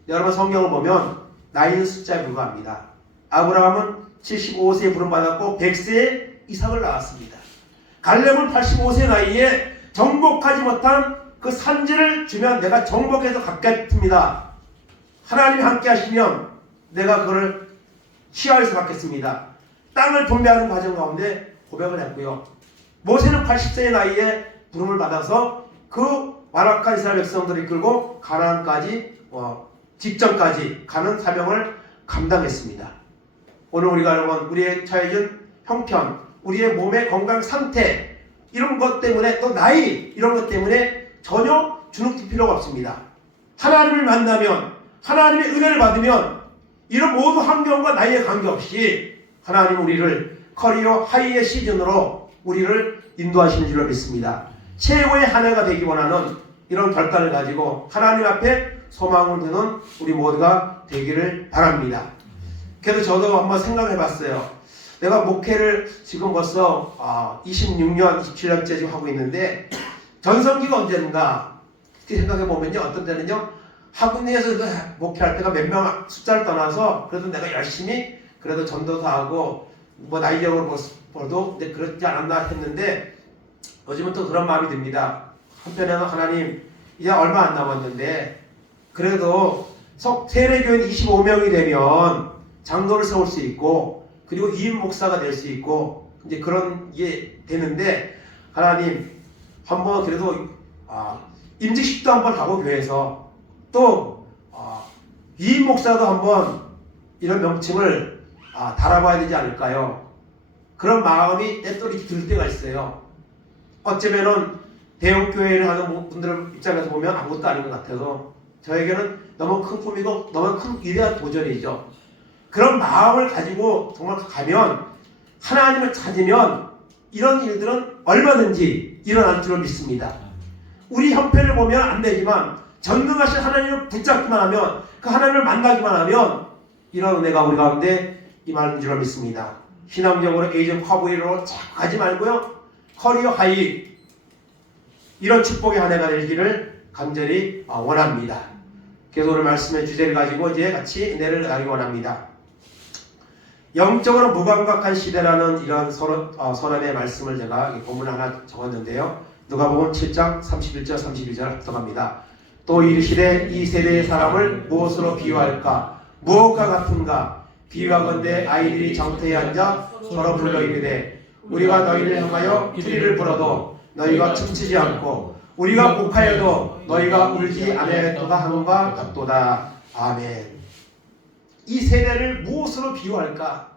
여러분 성경을 보면 나이는 숫자에 불과합니다. 아브라함은 75세에 부름받았고 100세에 이삭을 낳았습니다. 갈렙은 85세 나이에 정복하지 못한 그 산지를 주면 내가 정복해서 갖겠습니다. 하나님이 함께 하시면 내가 그걸 시야에서 갖겠습니다. 땅을 분배하는 과정 가운데 고백을 했고요. 모세는 80세의 나이에 부름을 받아서 그 완악한 이스라엘 백성들을 이끌고 가나안까지 직전까지 가는 사명을 감당했습니다. 오늘 우리가 여러분 우리의 처해진 형편, 우리의 몸의 건강 상태 이런 것 때문에 또 나이 이런 것 때문에 전혀 주눅들 필요가 없습니다. 하나님을 만나면 하나님의 은혜를 받으면 이런 모든 환경과 나이에 관계없이 하나님 우리를 커리어 하이의 시즌으로 우리를 인도하시는 줄로 믿습니다. 최고의 한 해가 되기 원하는 이런 결단을 가지고 하나님 앞에 소망을 두는 우리 모두가 되기를 바랍니다. 그래서 저도 한번 생각해 봤어요. 내가 목회를 지금 벌써 26년, 27년째 지금 하고 있는데 전성기가 언제인가 생각해 보면요. 어떤 때는요. 학원에서 목회할 때가 몇 명 숫자를 떠나서 그래도 내가 열심히 그래도 전도도 하고 뭐 나이적으로 봐도 그렇지 않았나 했는데 요즘은 또 그런 마음이 듭니다. 한편에는 하나님 이제 얼마 안 남았는데 그래도 세례교인 25명이 되면 장로를 세울 수 있고 그리고 이임 목사가 될 수 있고 이제 그런 게 되는데 하나님 한번 그래도 임직식도 한번 하고 교회에서 또 이임 목사도 한번 이런 명칭을 달아봐야 되지 않을까요? 그런 마음이 때때로 들 때가 있어요. 어쩌면은 대형교회를 하는 분들 입장에서 보면 아무것도 아닌 것 같아서 저에게는 너무 큰 꿈이고 너무 큰 위대한 도전이죠. 그런 마음을 가지고 정말 가면 하나님을 찾으면 이런 일들은 얼마든지 일어날 줄을 믿습니다. 우리 형편을 보면 안 되지만 전능하신 하나님을 붙잡기만 하면 그 하나님을 만나기만 하면 이런 은혜가 우리 가운데 임하는 줄을 믿습니다. 신앙적으로 에이전 커브로 자꾸 가지 말고요. 커리어 하이 이런 축복의 한 해가 되기를 간절히 원합니다. 그래서 오늘 말씀의 주제를 가지고 이제 같이 은혜를 나누기 원합니다. 영적으로 무감각한 시대라는 이런 선언의 말씀을 제가 본문 하나 적었는데요. 누가복음 7장 31절 32절 합독합니다. 또 이르시되 이 세대의 사람을 무엇으로 비유할까? 무엇과 같은가? 비유하건대 아이들이 장터에 앉아 서로 불러 이르되 우리가 너희를 향하여 피리를 불어도 너희가 춤추지 않고 우리가 곡하여도 너희가 울지 아니하였도다 함과 같도다. 아멘. 이 세대를 무엇으로 비유할까?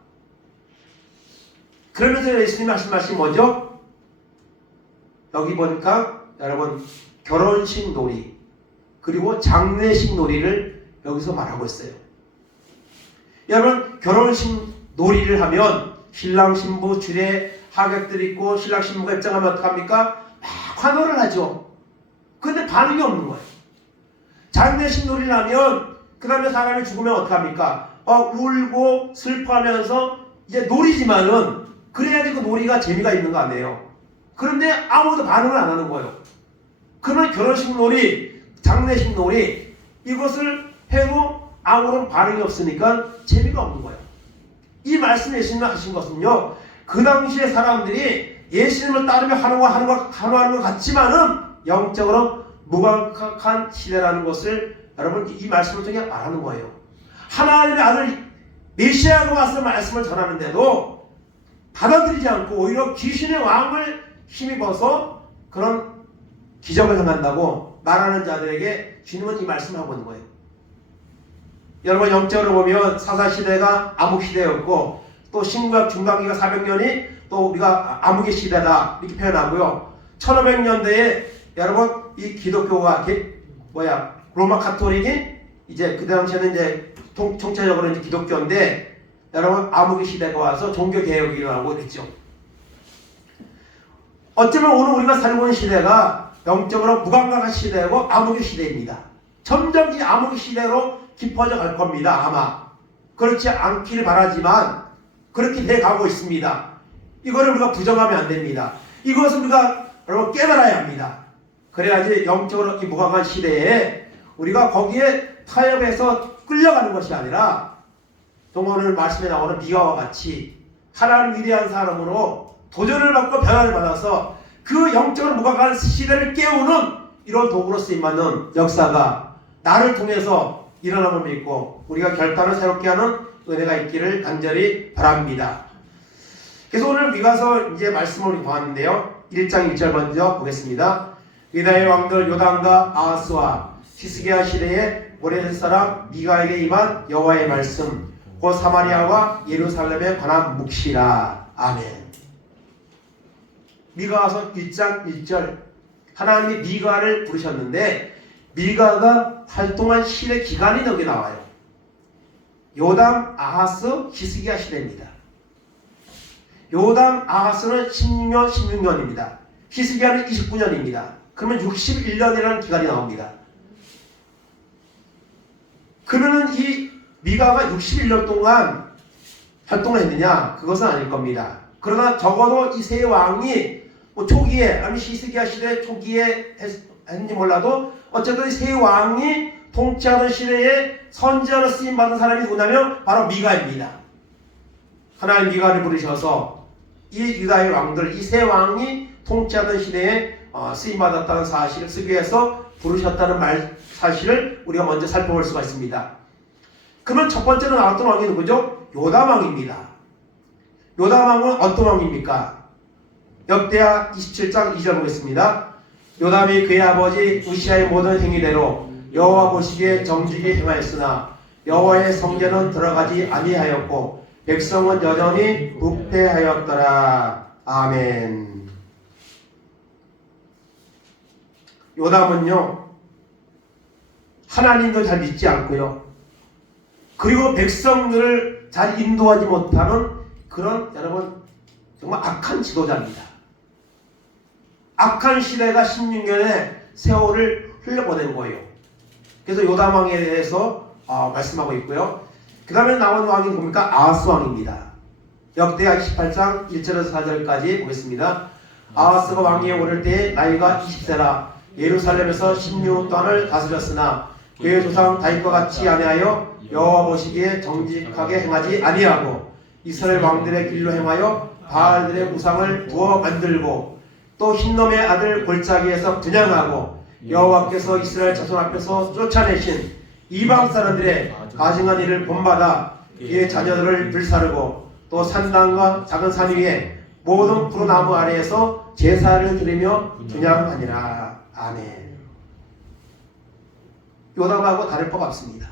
그러면서 예수님 말씀하신 뭐죠? 여기 보니까 여러분 결혼식 놀이 그리고 장례식 놀이를 여기서 말하고 있어요. 여러분 결혼식 놀이를 하면 신랑 신부 줄에 하객들 있고 신랑 신부가 입장하면 어떡합니까? 막 환호를 하죠. 근데 반응이 없는 거예요. 장례식 놀이를 하면 그 다음에 사람이 죽으면 어떡합니까? 울고 슬퍼하면서 이제 놀이지만은 그래야지 그 놀이가 재미가 있는 거 아니에요. 그런데 아무도 반응을 안 하는 거예요. 그러면 결혼식 놀이, 장례식 놀이 이것을 해도 아무런 반응이 없으니까 재미가 없는 거예요. 이 말씀 예수님이 하신 것은요, 그 당시에 사람들이 예수님을 따르며 하는 것 같지만은 영적으로 무감각한 시대라는 것을 여러분 이 말씀을 통해 말하는 거예요. 하나님의 아들 메시아가 와서 말씀을 전하는데도 받아들이지 않고 오히려 귀신의 왕을 힘입어서 그런 기적을 행한다고 말하는 자들에게 주님은 이 말씀을 하고 있는 거예요. 여러분 영적으로 보면 사사시대가 암흑시대였고 또 신구약 중간기가 400년이 또 우리가 암흑의 시대다 이렇게 표현하고요. 1500년대에 여러분 이 기독교가 로마 카톨릭이 이제 그 당시에는 이제 총체적으로 이제 기독교인데 여러분 암흑의 시대가 와서 종교 개혁이 일어나고 있죠. 어쩌면 오늘 우리가 살고 있는 시대가 영적으로 무감각한 시대고 암흑의 시대입니다. 점점 이 암흑의 시대로 깊어져 갈 겁니다. 아마 그렇지 않기를 바라지만 그렇게 돼 가고 있습니다. 이거를 우리가 부정하면 안 됩니다. 이것을 우리가 여러분 깨달아야 합니다. 그래야지 영적으로 이 무감각한 시대에 우리가 거기에 타협해서 끌려가는 것이 아니라 정말 오늘 말씀에 나오는 미가와 같이 하나님 위대한 사람으로 도전을 받고 변화를 받아서 그 영적으로 무감각한 시대를 깨우는 이런 도구로 쓰임받는 역사가 나를 통해서 일어남을 믿고 우리가 결단을 새롭게 하는 은혜가 있기를 간절히 바랍니다. 그래서 오늘 미가서 이제 말씀을 우리 보았는데요. 1장 1절 먼저 보겠습니다. 유다의 왕들 요담과 아하스와 히스기야 시대에 모레셋 사람 미가에게 임한 여호와의 말씀 곧 사마리아와 예루살렘에 관한 묵시라. 아멘. 미가서 1장 1절 하나님이 미가를 부르셨는데 미가가 활동한 시대 기간이 여기 나와요. 요담, 아하스, 히스기야 시대입니다. 요담, 아하스는 16년, 16년입니다. 히스기야는 29년입니다. 그러면 61년이라는 기간이 나옵니다. 그러면 이 미가가 61년 동안 활동을 했느냐? 그것은 아닐 겁니다. 그러나 적어도 이 세 왕이 초기에 아니 히스기야 시대 초기에 했는지 몰라도 어쨌든 이 세 왕이 통치하던 시대에 선지자로 쓰임받은 사람이 누구냐면 바로 미가입니다. 하나님 미가를 부르셔서 이 유다의 왕들 이 세 왕이 통치하던 시대에 쓰임받았다는 사실을 쓰기 위해서 부르셨다는 사실을 우리가 먼저 살펴볼 수가 있습니다. 그러면 첫 번째로 나왔던 왕이 누구죠? 요담 왕입니다. 요담 왕은 어떤 왕입니까? 역대하 27장 2절 보겠습니다. 요담이 그의 아버지 우시아의 모든 행위대로 여호와 보시기에 정직히 행하였으나 여호와의 성전은 들어가지 아니하였고 백성은 여전히 부패하였더라. 아멘. 요담은요 하나님도 잘 믿지 않고요 그리고 백성들을 잘 인도하지 못하는 그런 여러분 정말 악한 지도자입니다. 악한 시대가 16년의 세월을 흘려보낸 거예요. 그래서 요담 왕에 대해서 말씀하고 있고요. 그 다음에 나온 왕이 뭡니까? 아하스 왕입니다. 역대하 28장 1절에서 4절까지 보겠습니다. 아하스가 왕위에 오를 때에 나이가 20세라 예루살렘에서 16년 동안을 다스렸으나 그의 조상 다윗과 같이 아니하여 여호와 보시기에 정직하게 행하지 아니하고 이스라엘 왕들의 길로 행하여 바알들의 우상을 부어 만들고 또 흰놈의 아들 골짜기에서 분양하고 여호와께서 이스라엘 자손 앞에서 쫓아내신 이방 사람들의 가증한 일을 본받아 그의 자녀들을 불사르고 또 산당과 작은 산 위에 모든 푸르나무 아래에서 제사를 드리며 분양하니라. 아멘. 요담하고 다를 법 없습니다.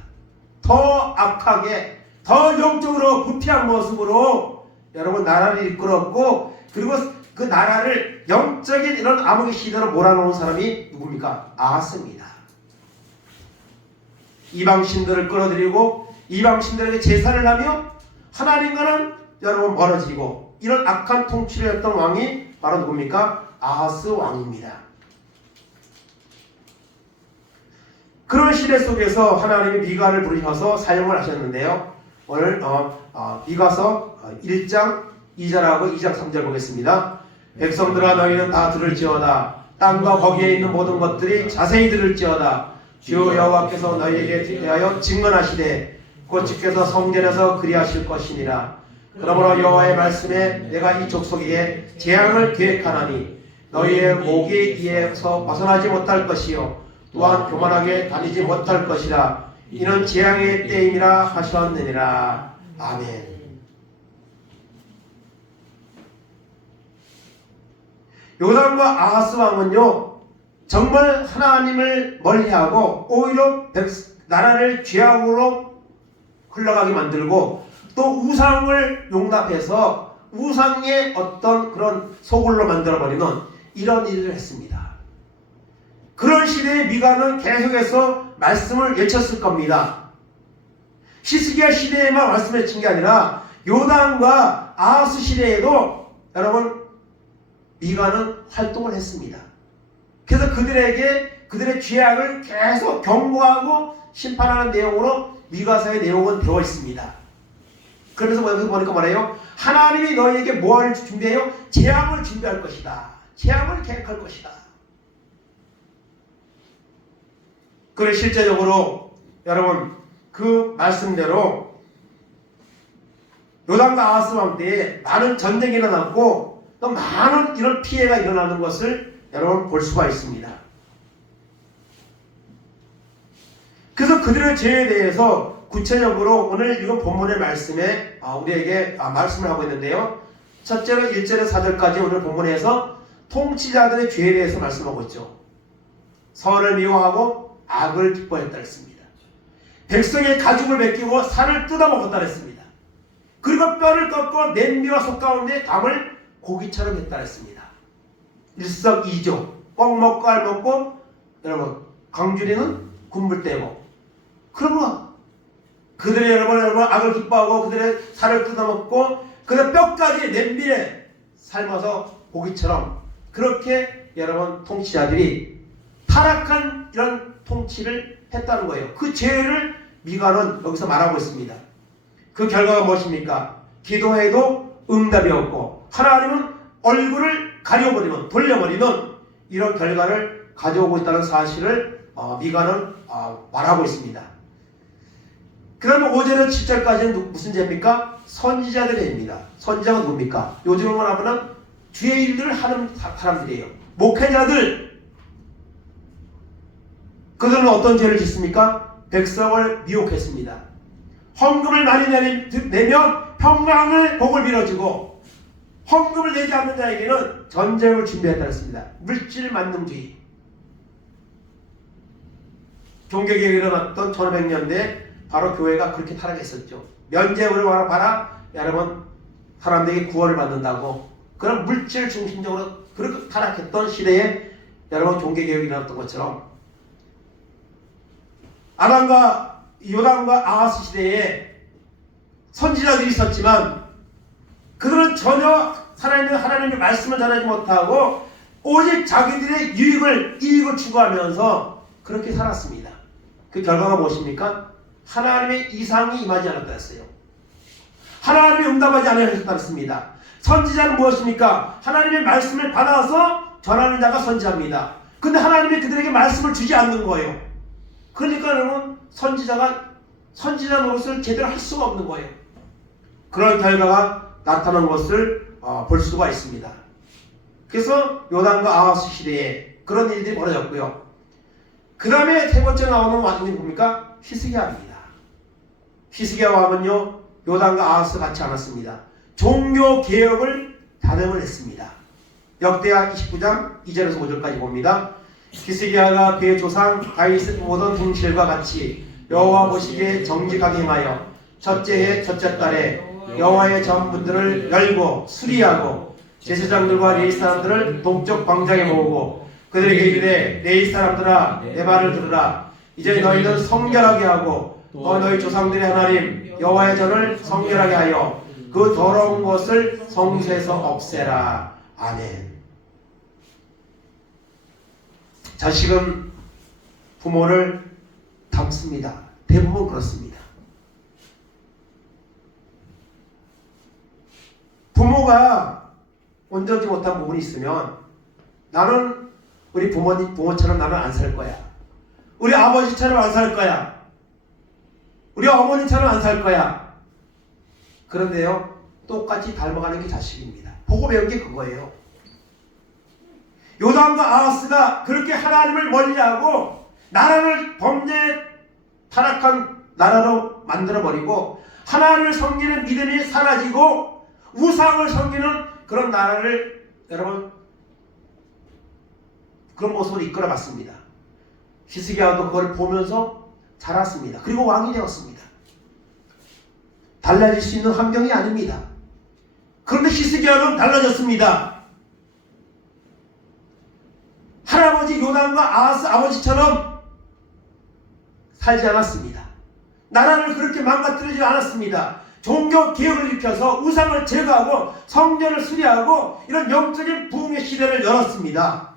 더 악하게 더 영적으로 부패한 모습으로 여러분 나라를 이끌었고 그리고 그 나라를 영적인 이런 암흑의 시대로 몰아넣은 사람이 누굽니까? 아하스입니다. 이방신들을 끌어들이고 이방신들에게 제사를 하며 하나님과는 여러분 멀어지고 이런 악한 통치를 했던 왕이 바로 누굽니까? 아하스 왕입니다. 그런 시대 속에서 하나님이 미가를 부르셔서 사용을 하셨는데요. 오늘 미가서 1장 2절하고 2장 3절 보겠습니다. 백성들아 너희는 다 들을지어다. 땅과 거기에 있는 모든 것들이 자세히 들을지어다. 주 여호와께서 너희에게 대하여 증언하시되 곧 주께서 성전에서 그리하실 것이니라. 그러므로 여호와의 말씀에 내가 이 족속에게 재앙을 계획하나니 너희의 목이 이에서 벗어나지 못할 것이요 또한 교만하게 다니지 못할 것이라. 이는 재앙의 때임이라 하셨느니라. 아멘. 요담과 아하스 왕은요 정말 하나님을 멀리하고 오히려 나라를 죄악으로 흘러가게 만들고 또 우상을 용납해서 우상의 어떤 그런 소굴로 만들어버리는 이런 일을 했습니다. 그런 시대에 미가는 계속해서 말씀을 외쳤을 겁니다. 히스기야 시대에만 말씀을 외친 게 아니라 요담과 아하스 시대에도 여러분 미가는 활동을 했습니다. 그래서 그들의 죄악을 계속 경고하고 심판하는 내용으로 미가서의 내용은 되어 있습니다. 그러면서 여기서 보니까 뭐래요? 하나님이 너희에게 뭐를 준비해요? 재앙을 준비할 것이다. 재앙을 계획할 것이다. 그래 실제적으로 여러분 그 말씀대로 요담과 아하스 왕 때에 많은 전쟁이 일어났고 또 많은 이런 피해가 일어나는 것을 여러분 볼 수가 있습니다. 그래서 그들의 죄에 대해서 구체적으로 오늘 이거 본문의 말씀에 우리에게 말씀을 하고 있는데요. 첫째로 1절에서 4절까지 오늘 본문에서 통치자들의 죄에 대해서 말씀하고 있죠. 선을 미워하고 악을 기뻐했다 했습니다. 백성의 가죽을 벗기고 살을 뜯어먹었다 했습니다. 그리고 뼈를 꺾고 냄비와 속 가운데 담을 고기처럼 했다 했습니다. 일석이조 꼭 먹고 알 먹고 여러분 강준이는 군불 떼고 그러면 그들의 여러분 악을 기뻐하고 그들의 살을 뜯어먹고 그들의 뼈까지 냄비에 삶아서 고기처럼 그렇게 여러분 통치자들이 타락한 이런 통치를 했다는 거예요. 그 죄를 미가는 여기서 말하고 있습니다. 그 결과가 무엇입니까? 기도해도 응답이 없고 하나님은 얼굴을 가려버리는 돌려버리는 이런 결과를 가져오고 있다는 사실을 미가는 말하고 있습니다. 그 다음에 5절에서 7절까지는 무슨 죄입니까? 선지자들의 죄입니다. 선지자가 누굽니까? 요즘은 뭐냐면 주의 일들을 하는 사람들이에요. 목회자들. 그들은 어떤 죄를 짓습니까? 백성을 미혹했습니다. 헌금을 많이 내면 평강을 복을 빌어주고 헌금을 내지 않는 자에게는 전쟁을 준비했다 했습니다. 물질 만능주의. 종교개혁이 일어났던 1500년대에 바로 교회가 그렇게 타락했었죠. 면죄부를 봐라. 여러분 사람들에게 구원을 받는다고 그런 물질 중심적으로 그렇게 타락했던 시대에 여러분 종교개혁이 일어났던 것처럼 아담과 요담과 아하스 시대에 선지자들이 있었지만 그들은 전혀 살아있는 하나님의 말씀을 전하지 못하고 오직 자기들의 이익을 추구하면서 그렇게 살았습니다. 그 결과가 무엇입니까? 하나님의 이상이 임하지 않았다 했어요. 하나님이 응답하지 않으셨다 했습니다. 선지자는 무엇입니까? 하나님의 말씀을 받아서 전하는 자가 선지자입니다. 근데 하나님이 그들에게 말씀을 주지 않는 거예요. 그러니까 여러분 선지자가 선지자 노릇을 제대로 할 수가 없는 거예요. 그런 결과가 나타난 것을 볼 수가 있습니다. 그래서 요담과 아하스 시대에 그런 일들이 벌어졌고요. 그 다음에 세 번째 나오는 왕이 뭡니까? 히스기야입니다. 히스기야 왕은요 요담과 아하스 같지 않았습니다. 종교 개혁을 단행을 했습니다. 역대하 29장 2절에서 5절까지 봅니다. 히스기야가 그의 조상 다윗의 모든 행실과 같이 여호와 보시기에 정직하게 행하여 첫째 해 첫째 달에 여호와의 전문들을 열고 수리하고 제사장들과 레위 사람들을 동쪽 광장에 모으고 그들에게 이르되 레위 사람들아 내 말을 들으라. 이제 너희는 성결하게 하고 또 너희 조상들의 하나님 여호와의 전을 성결하게 하여 그 더러운 것을 성소에서 없애라. 아멘. 자식은 부모를 젊습니다. 대부분 그렇습니다. 부모가 온전지 못한 부분이 있으면 나는 우리 부모처럼 나는 안 살 거야. 우리 아버지처럼 안 살 거야. 우리 어머니처럼 안 살 거야. 그런데요, 똑같이 닮아가는 게 자식입니다. 보고 배운 게 그거예요. 요담과 아하스가 그렇게 하나님을 멀리하고 나라를 범죄 타락한 나라로 만들어버리고 하나님을 섬기는 믿음이 사라지고 우상을 섬기는 그런 나라를 여러분 그런 모습으로 이끌어봤습니다. 히스기야도 그걸 보면서 자랐습니다. 그리고 왕이 되었습니다. 달라질 수 있는 환경이 아닙니다. 그런데 히스기야는 달라졌습니다. 할아버지 요담과 아하스 아버지처럼 살지 않았습니다. 나라를 그렇게 망가뜨리지 않았습니다. 종교 개혁을 일으켜서 우상을 제거하고 성전을 수리하고 이런 영적인 부흥의 시대를 열었습니다.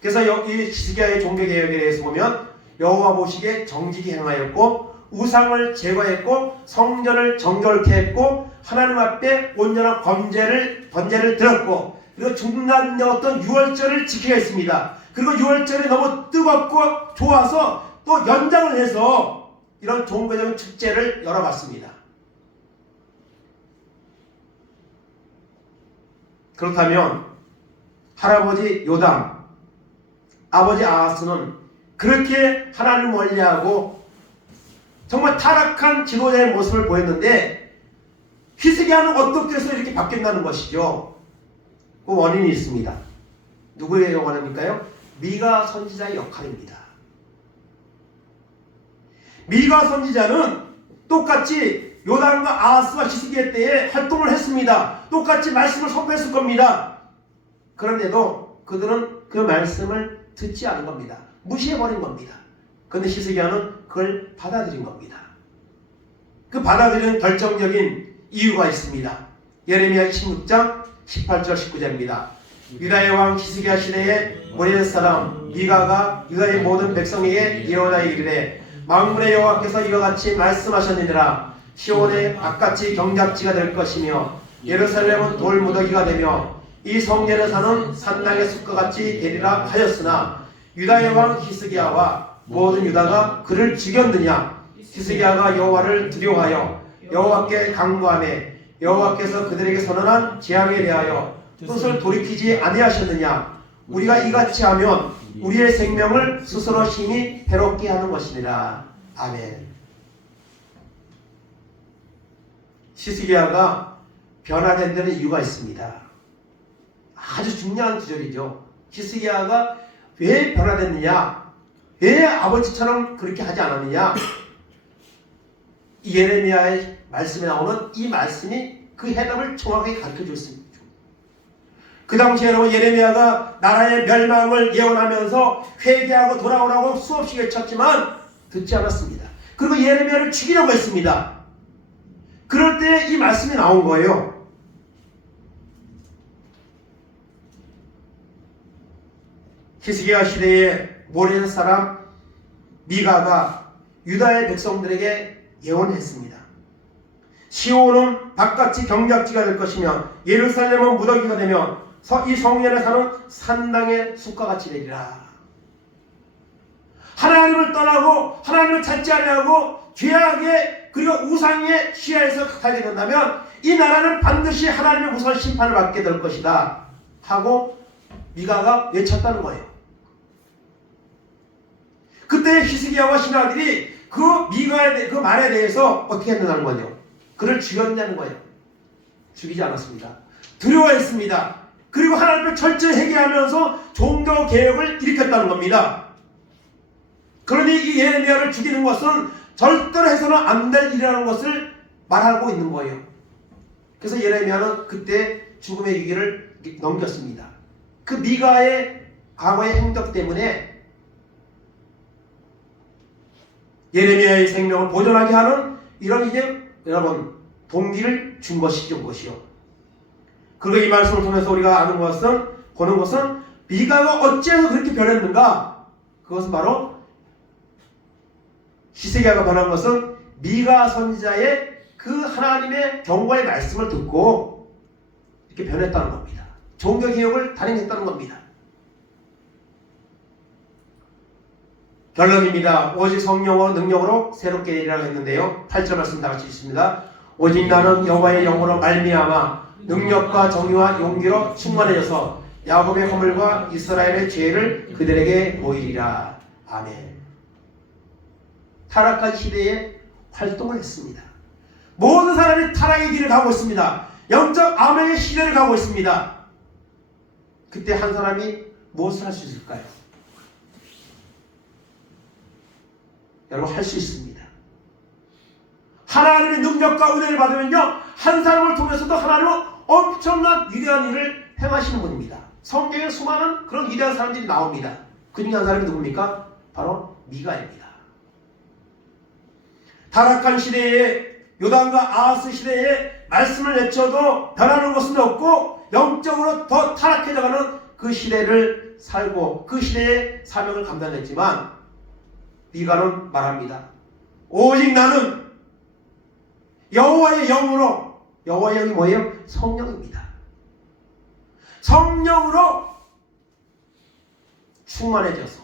그래서 이 히스기야의 종교 개혁에 대해서 보면 여호와 보시기에 정직히 행하였고 우상을 제거했고 성전을 정결케 했고 하나님 앞에 온전한 번제를 드렸고 그리고 중단되었던 유월절을 지키게 했습니다. 그리고 유월절이 너무 뜨겁고 좋아서 또 연장을 해서 이런 종교적인 축제를 열어봤습니다. 그렇다면 할아버지 요담, 아버지 아하스는 그렇게 하나님을 멀리하고 정말 타락한 지도자의 모습을 보였는데 히스기야는 어떻게 해서 이렇게 바뀐다는 것이죠. 그 원인이 있습니다. 누구의 원인일까요? 미가 선지자의 역할입니다. 미가 선지자는 똑같이 요담과 아하스와 히스기야 때에 활동을 했습니다. 똑같이 말씀을 선포했을 겁니다. 그런데도 그들은 그 말씀을 듣지 않은 겁니다. 무시해버린 겁니다. 그런데 히스기야는 그걸 받아들인 겁니다. 그 받아들이는 결정적인 이유가 있습니다. 예레미야 16장 18절 19절입니다. 유다의 왕 히스기야 시대에 모레셋 사람 미가가 유다의 모든 백성에게 예언하여 이르되 만군의 여호와께서 이와 같이 말씀하셨느니라. 시온의 바깥이 경작지가 될 것이며 예루살렘은 돌무더기가 되며 이 성전에 사는 산당의 숲과 같이 되리라 하였으나 유다의 왕 히스기야와 모든 유다가 그를 죽였느냐. 히스기야가 여호와를 두려워하여 여호와께 간구하매 여호와께서 그들에게 선언한 재앙에 대하여 뜻을 돌이키지 아니하셨느냐. 우리가 이같이 하면 우리의 생명을 스스로 심히 해롭게 하는 것이니라. 아멘. 히스기야가 변화된 데는 이유가 있습니다. 아주 중요한 구절이죠. 히스기야가 왜 변화됐느냐, 왜 아버지처럼 그렇게 하지 않았느냐. 예레미야의 말씀에 나오는 이 말씀이 그 해답을 정확하게 가르쳐 줬습니다. 그 당시에 여러분 예레미야가 나라의 멸망을 예언하면서 회개하고 돌아오라고 수없이 외쳤지만 듣지 않았습니다. 그리고 예레미야를 죽이려고 했습니다. 그럴 때 이 말씀이 나온 거예요. 히스기야 시대의 모레셋 사람 미가가 유다의 백성들에게 예언했습니다. 시온은 바깥이 경작지가 될 것이며 예루살렘은 무더기가 되며 이 성전에 사는 산당의 숲과 같이 되리라. 하나님을 떠나고 하나님을 찾지 아니하고 죄악의 그리고 우상의 시야에서 살게 된다면 이 나라는 반드시 하나님의 무서운 심판을 받게 될 것이다 하고 미가가 외쳤다는 거예요. 그때 히스기야와 신하들이 그 미가의 그 말에 대해서 어떻게 했느냐는 거죠. 그를 죽였냐는 거예요. 죽이지 않았습니다. 두려워했습니다. 그리고 하나님 앞에 철저히 회개하면서 종교 개혁을 일으켰다는 겁니다. 그러니 이 예레미야를 죽이는 것은 절대로 해서는 안 될 일이라는 것을 말하고 있는 거예요. 그래서 예레미야는 그때 죽음의 위기를 넘겼습니다. 그 미가의 과거의 행적 때문에 예레미야의 생명을 보존하게 하는 이런 이제 여러분 동기를 준 것이죠, 그것이요. 그리고 이 말씀을 통해서 우리가 보는 것은 미가가 어째서 그렇게 변했는가? 그것은 바로 히스기야가 변한 것은 미가 선지자의 그 하나님의 경고의 말씀을 듣고 이렇게 변했다는 겁니다. 종교개혁을 단행했다는 겁니다. 결론입니다. 오직 성령으로 능력으로 새롭게 되리라고 했는데요. 8절 말씀 다 같이 읽습니다. 오직 나는 여호와의 영으로 말미암아 능력과 정의와 용기로 충만해져서 야곱의 허물과 이스라엘의 죄를 그들에게 보이리라. 아멘. 타락한 시대에 활동을 했습니다. 모든 사람이 타락의 길을 가고 있습니다. 영적 암흑의 시대를 가고 있습니다. 그때 한 사람이 무엇을 할 수 있을까요? 여러분, 할 수 있습니다. 하나님의 능력과 은혜를 받으면요, 한 사람을 통해서도 하나님은 엄청난 위대한 일을 행하시는 분입니다. 성경에 수많은 그런 위대한 사람들이 나옵니다. 그 중에 한 사람이 누굽니까? 바로 미가입니다. 타락한 시대에, 요단과 아하스 시대에 말씀을 내쳐도 변하는 것은 없고 영적으로 더 타락해져가는 그 시대를 살고 그 시대의 사명을 감당했지만, 미가는 말합니다. 오직 나는 여호와의 영으로, 여호와의 영이 뭐예요? 성령입니다. 성령으로 충만해져서,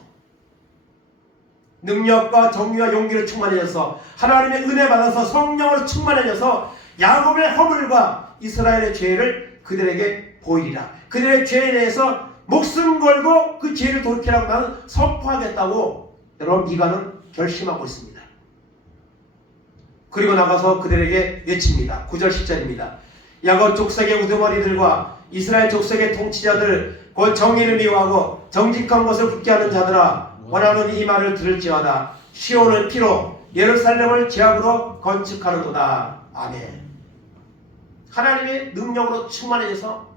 능력과 정의와 용기로 충만해져서, 하나님의 은혜 받아서 성령으로 충만해져서 야곱의 허물과 이스라엘의 죄를 그들에게 보이리라. 그들의 죄에 대해서 목숨 걸고 그 죄를 돌이키라고 나는 선포하겠다고 여러분, 미가는 결심하고 있습니다. 그리고 나가서 그들에게 외칩니다. 9절 10절입니다. 야곱 족속의 우두머리들과 이스라엘 족속의 통치자들, 곧 정의를 미워하고 정직한 것을 붙게 하는 자들아, 원하는 이 말을 들을지어다. 시온을 피로 예루살렘을 제약으로 건축하는도다. 아멘. 하나님의 능력으로 충만해져서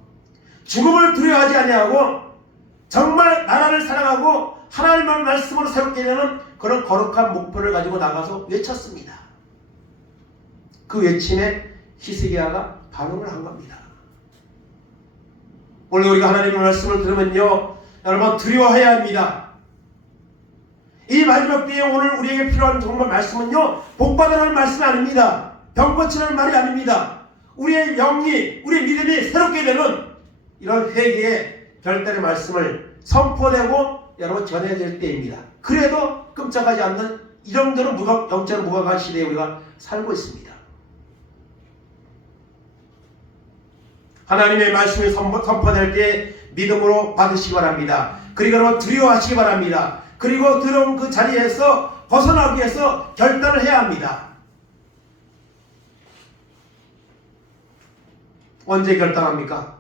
죽음을 두려워하지 아니하고 정말 나라를 사랑하고 하나님의 말씀으로 새롭게 되는 그런 거룩한 목표를 가지고 나가서 외쳤습니다. 그 외침에 히스기야가 반응을 한 겁니다. 오늘 우리가 하나님의 말씀을 들으면요, 여러분, 두려워해야 합니다. 이 마지막 때에 오늘 우리에게 필요한 정말 말씀은요, 복받으라는 말씀이 아닙니다. 병 고치라는 말이 아닙니다. 우리의 영이, 우리의 믿음이 새롭게 되는 이런 회개의 결단의 말씀을 선포되고 여러분 전해야 될 때입니다. 그래도 끔찍하지 않는 이 정도로 영적으로 무감한 시대에 우리가 살고 있습니다. 하나님의 말씀이 선포될 때 믿음으로 받으시기 바랍니다. 그리고 여러분 두려워하시기 바랍니다. 그리고 들어온 그 자리에서 벗어나기 위해서 결단을 해야 합니다. 언제 결단합니까?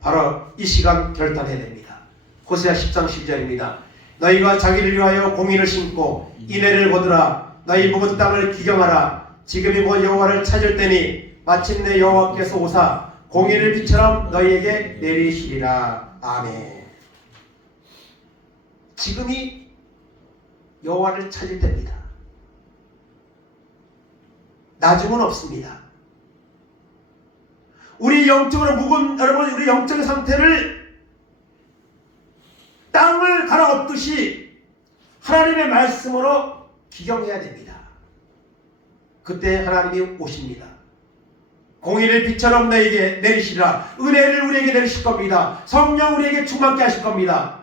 바로 이 시간 결단해야 됩니다. 호세아 10장 10절입니다. 너희가 자기를 위하여 공의를 심고 인애를 거두라. 너희 묵은 땅을 기경하라. 지금이 곧 여호와를 찾을 때니 마침내 여호와께서 오사 공의를 비처럼 너희에게 내리시리라. 아멘. 지금이 여호와를 찾을 때입니다. 나중은 없습니다. 우리 영적으로 묵은 여러분, 우리 영적인 상태를 땅을 갈아엎듯이 하나님의 말씀으로 기경해야 됩니다. 그때 하나님이 오십니다. 공의를 빛처럼 너에게 내리시리라. 은혜를 우리에게 내리실 겁니다. 성령 우리에게 충만케 하실 겁니다.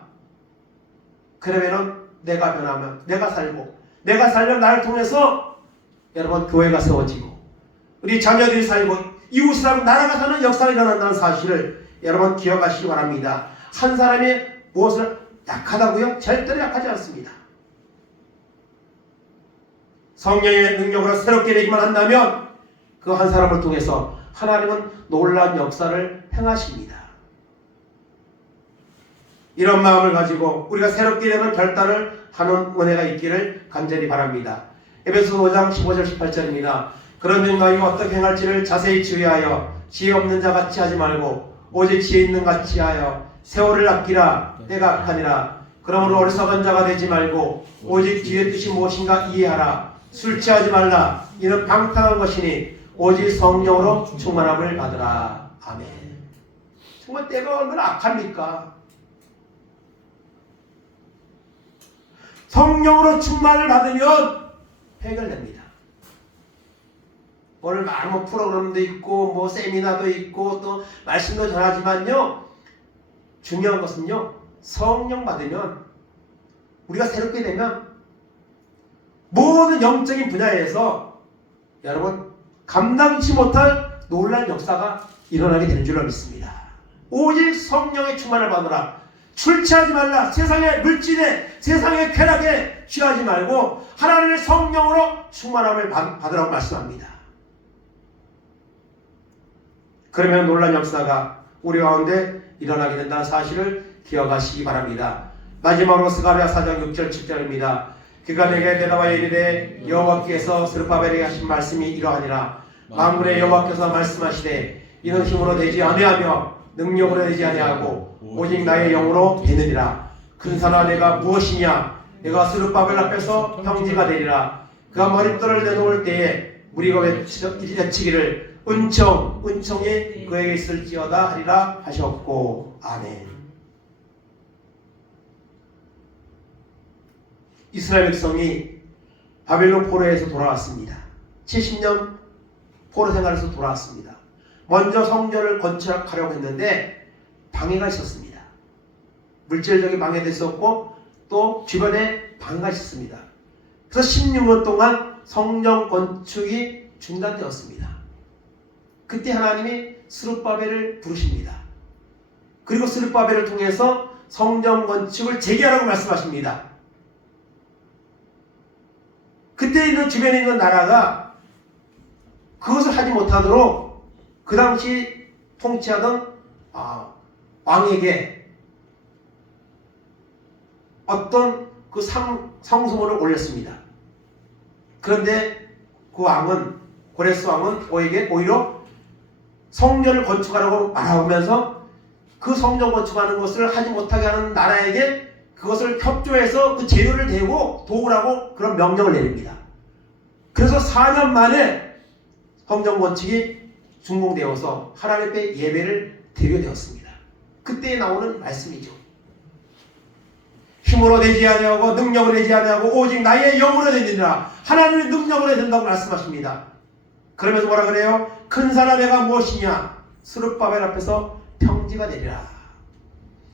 그러면은 내가 변하면, 내가 살고, 내가 살면 나를 통해서 여러분 교회가 세워지고 우리 자녀들이 살고 이웃이라면 나라가 사는 역사가 일어난다는 사실을 여러분 기억하시기 바랍니다. 한 사람이 무엇을 약하다고요? 절대로 약하지 않습니다. 성령의 능력으로 새롭게 되기만 한다면 그 한 사람을 통해서 하나님은 놀라운 역사를 행하십니다. 이런 마음을 가지고 우리가 새롭게 되는 결단을 하는 은혜가 있기를 간절히 바랍니다. 에베소서 5장 15절 18절입니다. 그런즉 너희가 어떻게 행할지를 자세히 주의하여 지혜 없는 자 같이 하지 말고 오직 지혜 있는 같이 하여 세월을 아끼라. 때가 악하니라. 그러므로 어리석은 자가 되지 말고 오직 주의 뜻이 무엇인가 이해하라. 술 취하지 말라. 이는 방탕한 것이니 오직 성령으로 충만함을 받으라. 아멘. 정말 때가 얼마나 악합니까? 성령으로 충만을 받으면 해결됩니다. 오늘 많은 프로그램도 있고 뭐 세미나도 있고 또 말씀도 전하지만요, 중요한 것은요, 성령 받으면, 우리가 새롭게 되면 모든 영적인 분야에서 여러분 감당치 못할 놀라운 역사가 일어나게 되는 줄로 믿습니다. 오직 성령의 충만을 받으라. 출취하지 말라. 세상의 물질에, 세상의 쾌락에 취하지 말고 하나님의 성령으로 충만함을 받으라고 말씀합니다. 그러면 놀라운 역사가 우리 가운데 일어나게 된다는 사실을 기억하시기 바랍니다. 마지막으로 스가랴 4장 6절 7절입니다. 그가 내게 대답하여 이르되 여호와께서 스룹바벨에게 하신 말씀이 이러하니라. 만군의 여호와께서 말씀하시되 이는 힘으로 되지 아니하며 능력으로 되지 아니하고 오직 나의 영으로 되느니라. 근사나 내가 무엇이냐? 내가 스룹바벨 앞에서 형제가 되리라. 그가 머릿돌을 내놓을 때에 우리가 외치기를 은총이 그에게 있을지어다 하리라 하셨고. 아멘. 이스라엘 백성이 바벨론 포로에서 돌아왔습니다. 70년 포로 생활에서 돌아왔습니다. 먼저 성전을 건축하려고 했는데 방해가 있었습니다. 물질적인 방해도 있었고 또 주변에 방해가 있었습니다. 그래서 16년 동안 성전 건축이 중단되었습니다. 그때 하나님이 스룹바벨을 부르십니다. 그리고 스룹바벨을 통해서 성전 건축을 재개하라고 말씀하십니다. 그때 있는 주변에 있는 나라가 그것을 하지 못하도록 그 당시 통치하던 왕에게 어떤 그 상소문을 올렸습니다. 그런데 그 왕은, 고레스 왕은 오히려 성전을 건축하라고 말하면서 그 성전 건축하는 것을 하지 못하게 하는 나라에게 그것을 협조해서 그 재료를 대고 도우라고 그런 명령을 내립니다. 그래서 4년 만에 성전 건축이 준공되어서 하나님 앞에 예배를 드리게 되었습니다. 그때 나오는 말씀이죠. 힘으로 되지 아니하고 능력으로 되지 아니하고 오직 나의 영으로 되느니라. 하나님의 능력으로 된다고 말씀하십니다. 그러면서 뭐라 그래요? 큰 사람 내가 무엇이냐? 스룹바벨 앞에서 평지가 되리라.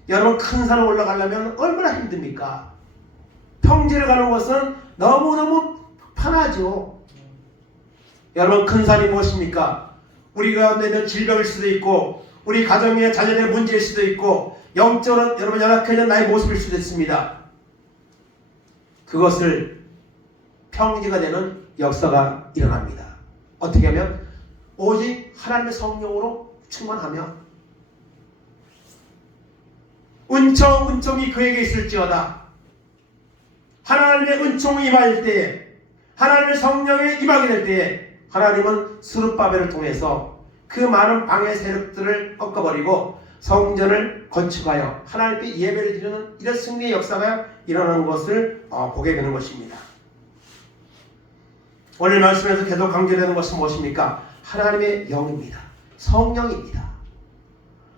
여러분, 큰 산을 올라가려면 얼마나 힘듭니까? 평지를 가는 것은 너무너무 편하죠. 여러분, 큰 산이 무엇입니까? 우리 가운데 있는 질병일 수도 있고 우리 가정의 자녀의 문제일 수도 있고 영적으로 여러분 연약해 있는 나의 모습일 수도 있습니다. 그것을 평지가 되는 역사가 일어납니다. 어떻게 하면? 오직 하나님의 성령으로 충만하며 은총이 그에게 있을지어다. 하나님의 은총이 임할 때에, 하나님의 성령이 임하게 될 때에 하나님은 스룹바벨을 통해서 그 많은 방해 세력들을 꺾어버리고 성전을 건축하여 하나님께 예배를 드리는 이런 승리의 역사가 일어나는 것을 보게 되는 것입니다. 오늘 말씀에서 계속 강조되는 것은 무엇입니까? 하나님의 영입니다. 성령입니다.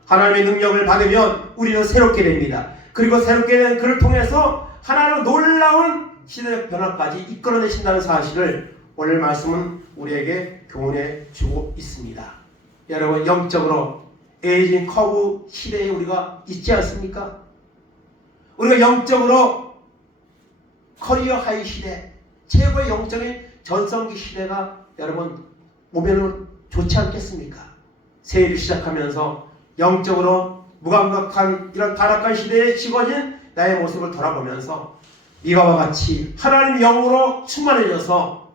하나님의 능력을 받으면 우리는 새롭게 됩니다. 그리고 새롭게 된 그를 통해서 하나님의 놀라운 시대적 변화까지 이끌어내신다는 사실을 오늘 말씀은 우리에게 교훈해 주고 있습니다. 여러분, 영적으로 에이징 커브 시대에 우리가 있지 않습니까? 우리가 영적으로 커리어 하이 시대, 최고의 영적인 전성기 시대가 여러분 오면은 좋지 않겠습니까? 새해를 시작하면서 영적으로 무감각한 이런 타락한 시대에 식어진 나의 모습을 돌아보면서 이와 같이 하나님 영으로 충만해져서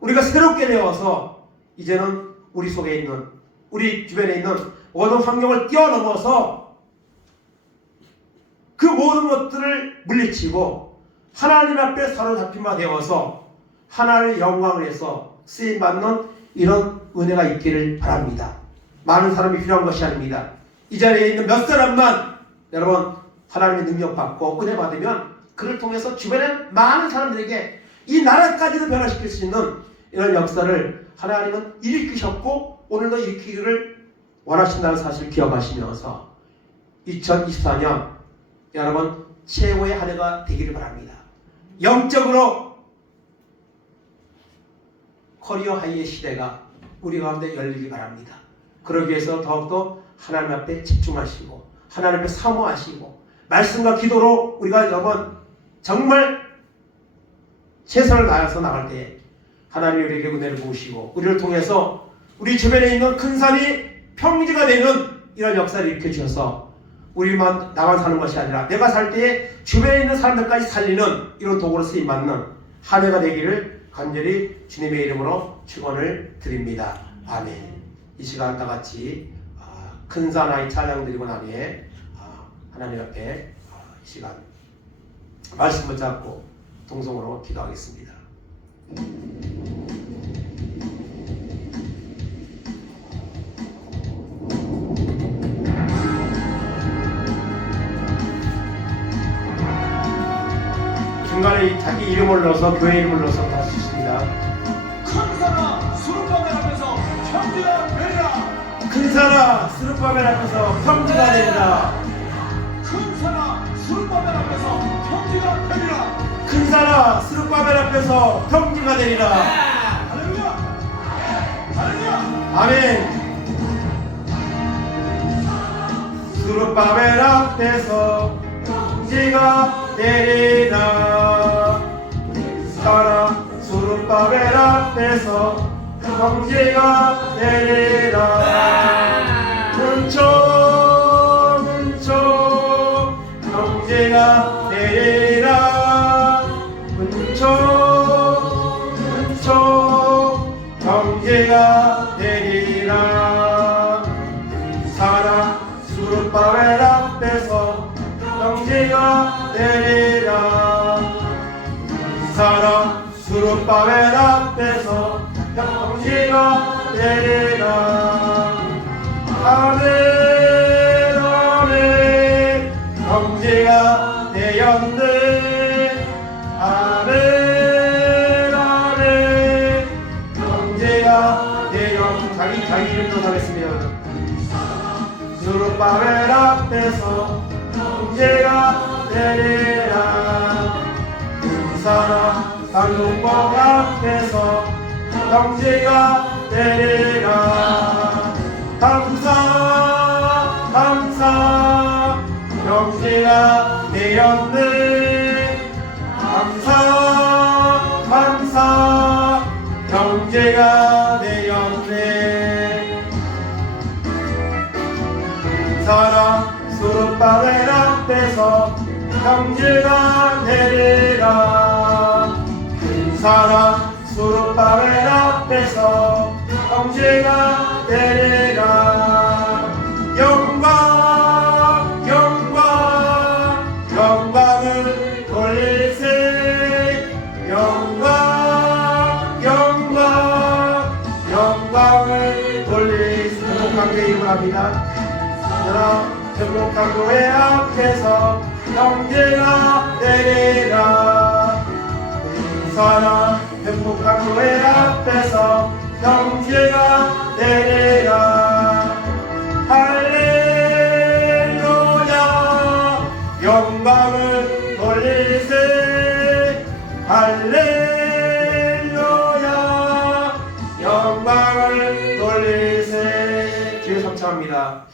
우리가 새롭게 되어서 이제는 우리 속에 있는, 우리 주변에 있는 모든 환경을 뛰어넘어서 그 모든 것들을 물리치고 하나님 앞에 사로잡힌 바 되어서 하나님의 영광을 위해서 쓰임받는 이런 은혜가 있기를 바랍니다. 많은 사람이 필요한 것이 아닙니다. 이 자리에 있는 몇 사람만 여러분 하나님의 능력 받고 은혜 받으면 그를 통해서 주변에 많은 사람들에게 이 나라까지도 변화시킬 수 있는 이런 역사를 하나님은 일으키셨고 오늘도 일으키기를 원하신다는 사실을 기억하시면서 2024년 여러분 최고의 한 해가 되기를 바랍니다. 영적으로 커리어 하이의 시대가 우리 가운데 열리기 바랍니다. 그러기 위해서 더욱더 하나님 앞에 집중하시고 하나님 앞에 사모하시고 말씀과 기도로 우리가 여러분 정말 최선을 다해서 나갈 때에 하나님이 우리에게 은혜를 부으시고 우리를 통해서 우리 주변에 있는 큰 산이 평지가 되는 이런 역사를 일으켜 주셔서 우리만 나만 사는 것이 아니라 내가 살 때에 주변에 있는 사람들까지 살리는 이런 도구로 쓰임받는 한 해가 되기를 간절히 주님의 이름으로 축원을 드립니다. 아멘. 이 시간 다 같이 큰 사나이 찬양 드리고 난 후에 하나님 앞에 이 시간 말씀 붙잡고 동성으로 기도하겠습니다. 중간에 자기 이름을 넣어서 교회 이름을 넣어서 할 수 있습니다. 큰 사나 수르바벨 앞에서 평지가 되리라. 큰 사나 스룹바벨 앞에서 평지가 되리라. 큰 사나 수르바벨 앞에서 평지가 되리라. 큰 사나 스룹바벨 앞에서 평지가 되리라. 할렐루야. 할렐루야. 아멘. 스룹바벨 앞에서 평지가 되리라. 사나 스룹바벨 앞에서 평지가 되리라. 문초 문초 평지가 되리라. 문초 문초 평지가 되리라. 사나 스룹바벨 앞에서 평지가 되리라. 사나 스룹바벨 앞에서 평지가 되리라. 아멘 아멘 평지가 되었네. 아멘 아멘 평지가 되었네. 자기 이름도 하겠습니다. 스룹바벨 앞에서 평지가 되리라. 사나 강동복 앞에서 평지가 되리라. 감사 감사 평지가 되었네. 감사 감사 평지가 되었네. 사나 스룹바벨 앞에서 평지가 되리라. 사나 스룹바벨 앞에서 평지가 되리라. 영광 영광 영광을 돌릴세. 영광 영광 영광을 돌릴세. 행복한 교회 이름을 합니다. 행복한 교회 앞에서 평지가 되리라. 사나 행복한 교회 앞에서 평지가 되리라. 할렐루야 영광을 돌리세. 할렐루야 영광을 돌리세. 주여 감사합니다.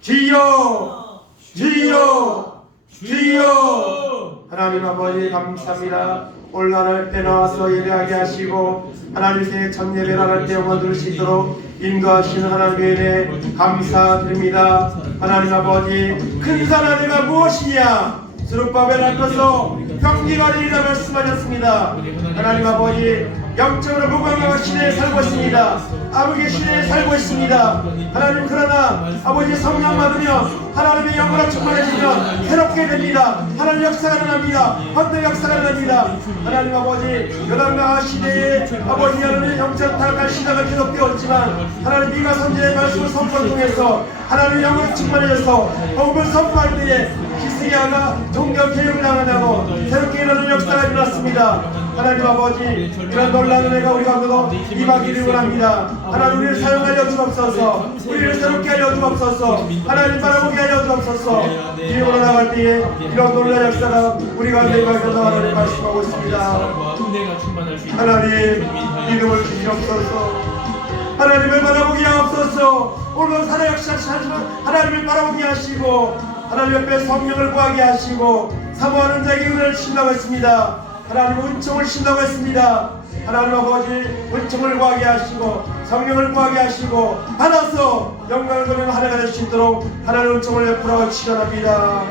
주여 주여 주여. 하나님 아버지 감사합니다. 오늘 하늘 때 나와서 예배하게 하시고 하나님의 첫 예배를 할 때 영광 들을 수 있도록 인도하시는 하나님의 은혜 감사드립니다. 하나님 아버지 큰 사나이가 무엇이냐 스룹바벨 앞에서 평지가 되리라 말씀하셨습니다. 하나님 아버지 영적으로 무관한 시대에 살고 있습니다. 아버지 시대에 살고 있습니다. 하나님 그러나 아버지 성령 받으면 하나님의 영으로 충만해지면 새롭게 됩니다. 하나님 역사가 일어납니다. 헌데 역사가 일어납니다. 하나님 아버지 여당과 시대에 아버지 하나님의 영적 타락한 시대가 계속되었지만 하나님 네가 선지의 말씀을 선포를 통해서 하나님의 영으로 충만해져서 복음을 선포할 때에 히스기야가 종교 개혁을 당하냐고 새롭게 일어나는 역사가 일어났습니다. 하나님 아버지, 이런 놀라운 은혜가 우리 가운데도 임하기를 원합니다. 하나님 우리를 사용하여 주옵소서. 우리를 새롭게 하여 주옵소서. 하나님 바라보게 하여 주옵소서. 이으로 나갈 때에 이런 놀라운 역사가 우리 가운데 임하셔서 하나님 말씀하고 있습니다. 사랑과 은혜가 충만할 수 있도록 하나님 주님인 믿음을 주시옵소서. 하나님을 바라보게 하옵소서. 오늘 사랑 역사하시는 하나님을 바라보게 하시고 하나님 옆에 성령을 구하게 하시고 사모하는 자에게 은혜를 주신다고 했습니다. 하나님 은총을 주신다고 했습니다. 하나님 아버지 은총을 구하게 하시고 성령을 구하게 하시고 받아서 영광을 돌리는 하나가 될 수 있도록 하나님 은총을 베풀어 주시옵나이다.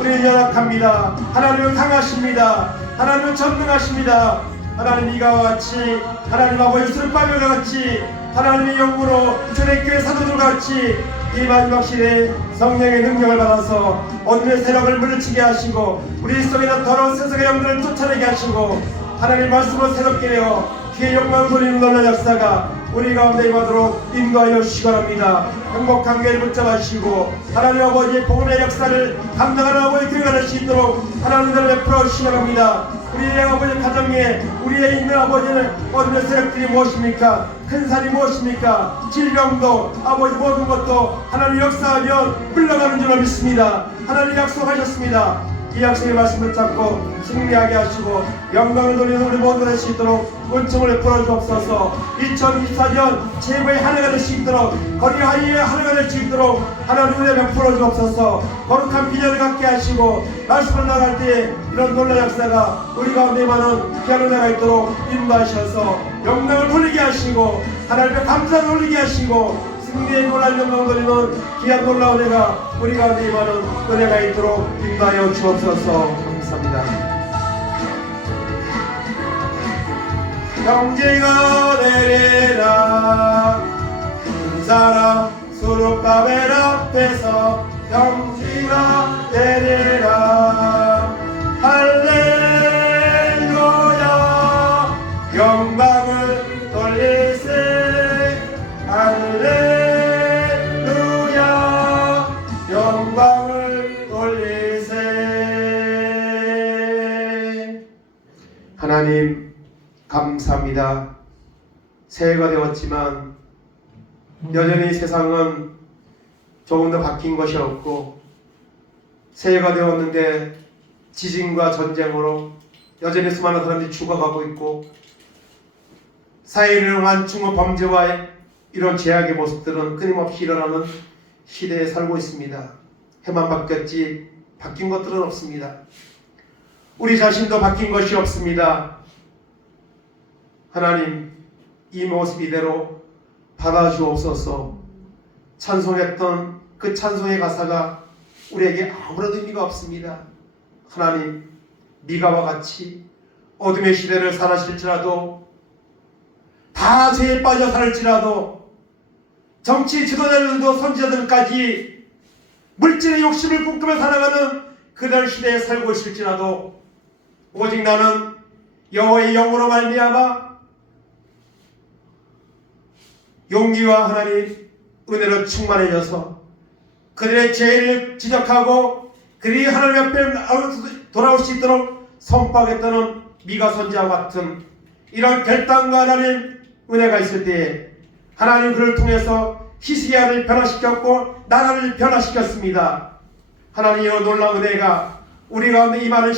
우리는 연약합니다. 하나님은 강하십니다. 하나님은 전능하십니다. 하나님 이가 같이 하나님 아버지 수르바벨과 같이 하나님의 영으로 주님교회 사도들과 같이 이 마지막 시대에 성령의 능력을 받아서 어둠의 세력을 물리치게 하시고 우리 속에 있는 더러운 세상의 영들을 쫓아내게 하시고 하나님 말씀으로 새롭게 하여 귀의 영광을 돌리는 놀라운 역사가 우리 가운데 임하도록 인도하여 주시기 바랍니다. 행복한 교회를 붙잡으시고 하나님 아버지의 복음의 역사를 감당하는 아버지 교회가 될 수 있도록 하나님을 베풀어 주시기 바랍니다. 우리의 아버지 가정에 우리의 있는 아버지는 어둠의 세력들이 무엇입니까? 큰 산이 무엇입니까? 질병도 아버지 모든 것도 하나님 역사하면 흘러가는 줄로 믿습니다. 하나님 약속하셨습니다. 이 약속의 말씀을 잡고 승리하게 하시고 영광을 돌리는 우리 모두 될 수 있도록 은총을 베풀어 주옵소서. 2024년 최고의 한 해가 될 수 있도록 거리하이의 한 해가 될 수 있도록 하나님 은혜 베풀어 주옵소서. 거룩한 비전을 갖게 하시고 말씀을 나갈 때에 이런 놀라운 역사가 우리 가운데 많은 귀한 은혜가 있도록 인도하셔서 영광을 돌리게 하시고 하나님께 감사를 올리게 하시고 승리의 놀라운 영광을 돌리는 귀한 놀라운 은혜가 우리 가운데 많은 은혜가 있도록 인도하여 주옵소서. 감사합니다. 형제가 내리라 큰 사람 수르바벨 앞에서 형제가 내리라 할렐루야 영광을 돌리세 할렐루야 영광을 돌리세. 하나님 감사합니다. 새해가 되었지만 여전히 세상은 조금 더 바뀐 것이 없고 새해가 되었는데 지진과 전쟁으로 여전히 수많은 사람들이 죽어가고 있고 사회를 향한 중국 범죄와 이런 제약의 모습들은 끊임없이 일어나는 시대에 살고 있습니다. 해만 바뀌었지 바뀐 것들은 없습니다. 우리 자신도 바뀐 것이 없습니다. 하나님 이 모습 이대로 받아주옵소서. 찬송했던 그 찬송의 가사가 우리에게 아무런 의미가 없습니다. 하나님 미가와 같이 어둠의 시대를 살아실지라도 다 죄에 빠져 살지라도 정치 지도자들도 선지자들까지 물질의 욕심을 꿈꾸며 살아가는 그들 시대에 살고 있을지라도 오직 나는 여호와의 영으로 말미암아 용기와 하나님 은혜로 충만해져서 그들의 죄를 지적하고 그들이 하나님 앞에 돌아올 수 있도록 선포하겠다는 미가 선지자와 같은 이런 결단과 하나님 은혜가 있을 때에 하나님 그를 통해서 히스기야를 변화시켰고 나라를 변화시켰습니다. 하나님 이런 놀라운 은혜가 우리 가운데 임하는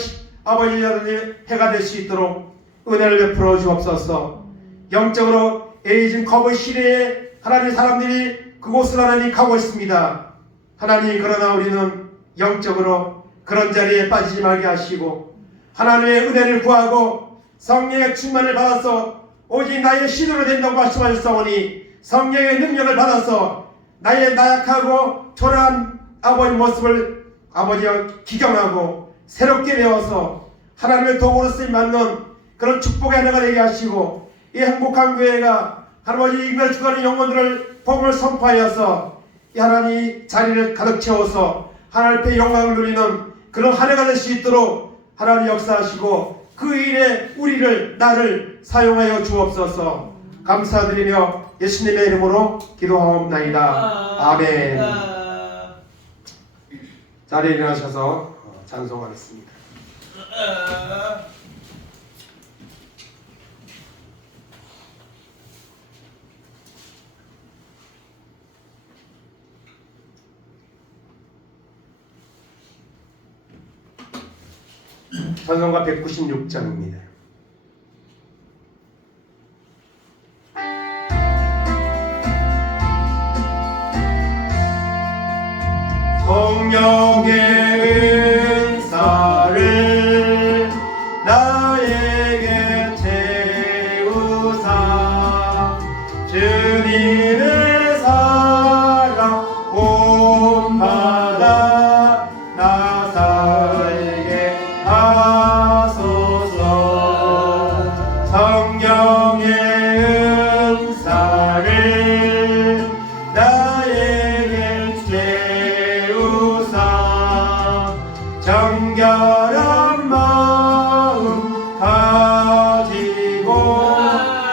아버지 하나님의 해가 될 수 있도록 은혜를 베풀어 주옵소서. 영적으로 에이징 커브 시대에 하나님 사람들이 그곳을 하나님 가고 있습니다. 하나님 그러나 우리는 영적으로 그런 자리에 빠지지 말게 하시고 하나님의 은혜를 구하고 성령의 충만을 받아서 오직 나의 신으로 된다고 말씀하셨사오니 성령의 능력을 받아서 나의 나약하고 초라한 아버지 모습을 아버지와 기경하고 새롭게 되어서 하나님의 도구로 쓰임받는 그런 축복의 하나가 되게 하시고 이 행복한 교회가 아버지 이걸 주가는 영혼들을 복음을 선포하여서 이 하나님 자리를 가득 채워서 하나님 앞에 영광을 누리는 그런 한 해가 될 수 있도록 하나님 역사하시고 그 일에 우리를 나를 사용하여 주옵소서. 감사드리며 예수님의 이름으로 기도하옵나이다. 아멘. 자리에 일어나셔서 찬송하겠습니다. 찬송가 196장입니다. 성령의 은사를 나에게 채우사 주님의 사랑 본받아 나 살게 하소서. 성령의 은사를 나에게 채우사 정결한 마음 가지고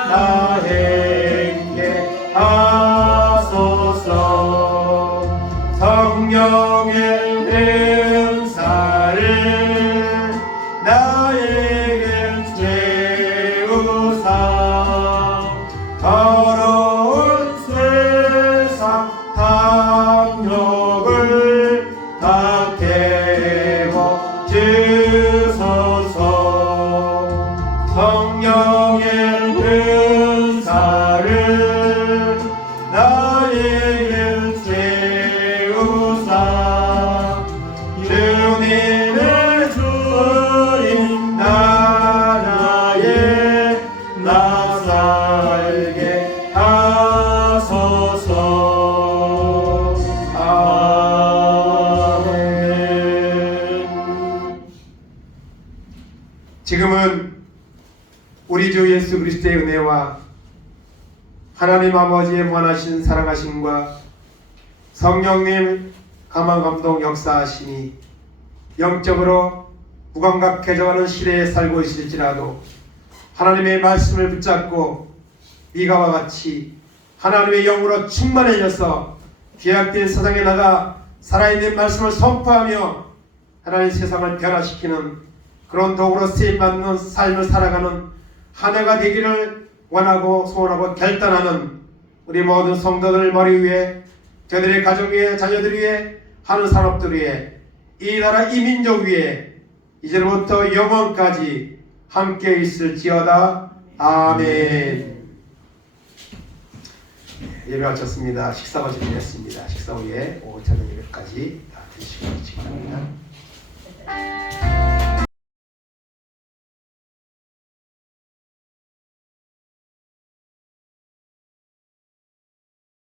나에게 하소서. 성령의 은사를 나에게 채우사 더러운 세상 탐욕을 다 깨워 주소서. 성령의 은사를 나에게 채우사 주님의 주인 나라에 나 살게 하소서. 아멘. 지금은 우리 주 예수 그리스도의 은혜와 하나님 아버지의 무한하신 사랑하심과 성령님 감화감동 역사하심이 영적으로 무감각해져가는 시대에 살고 있을지라도 하나님의 말씀을 붙잡고 미가와 같이 하나님의 영으로 충만해져서 죄악된 세상에 나가 살아있는 말씀을 선포하며 하나님 세상을 변화시키는 그런 도구로 쓰임받는 삶을 살아가는 한 해가 되기를 원하고 소원하고 결단하는 우리 모든 성도들 머리 위에 저들의 가족 위에 자녀들 위에 하는 산업들 위에 이 나라 이 민족 위에 이제부터 영원까지 함께 있을지어다. 아멘. 예배 마쳤습니다. 식사가 준비했습니다. 식사 후에 오후 저녁 예배까지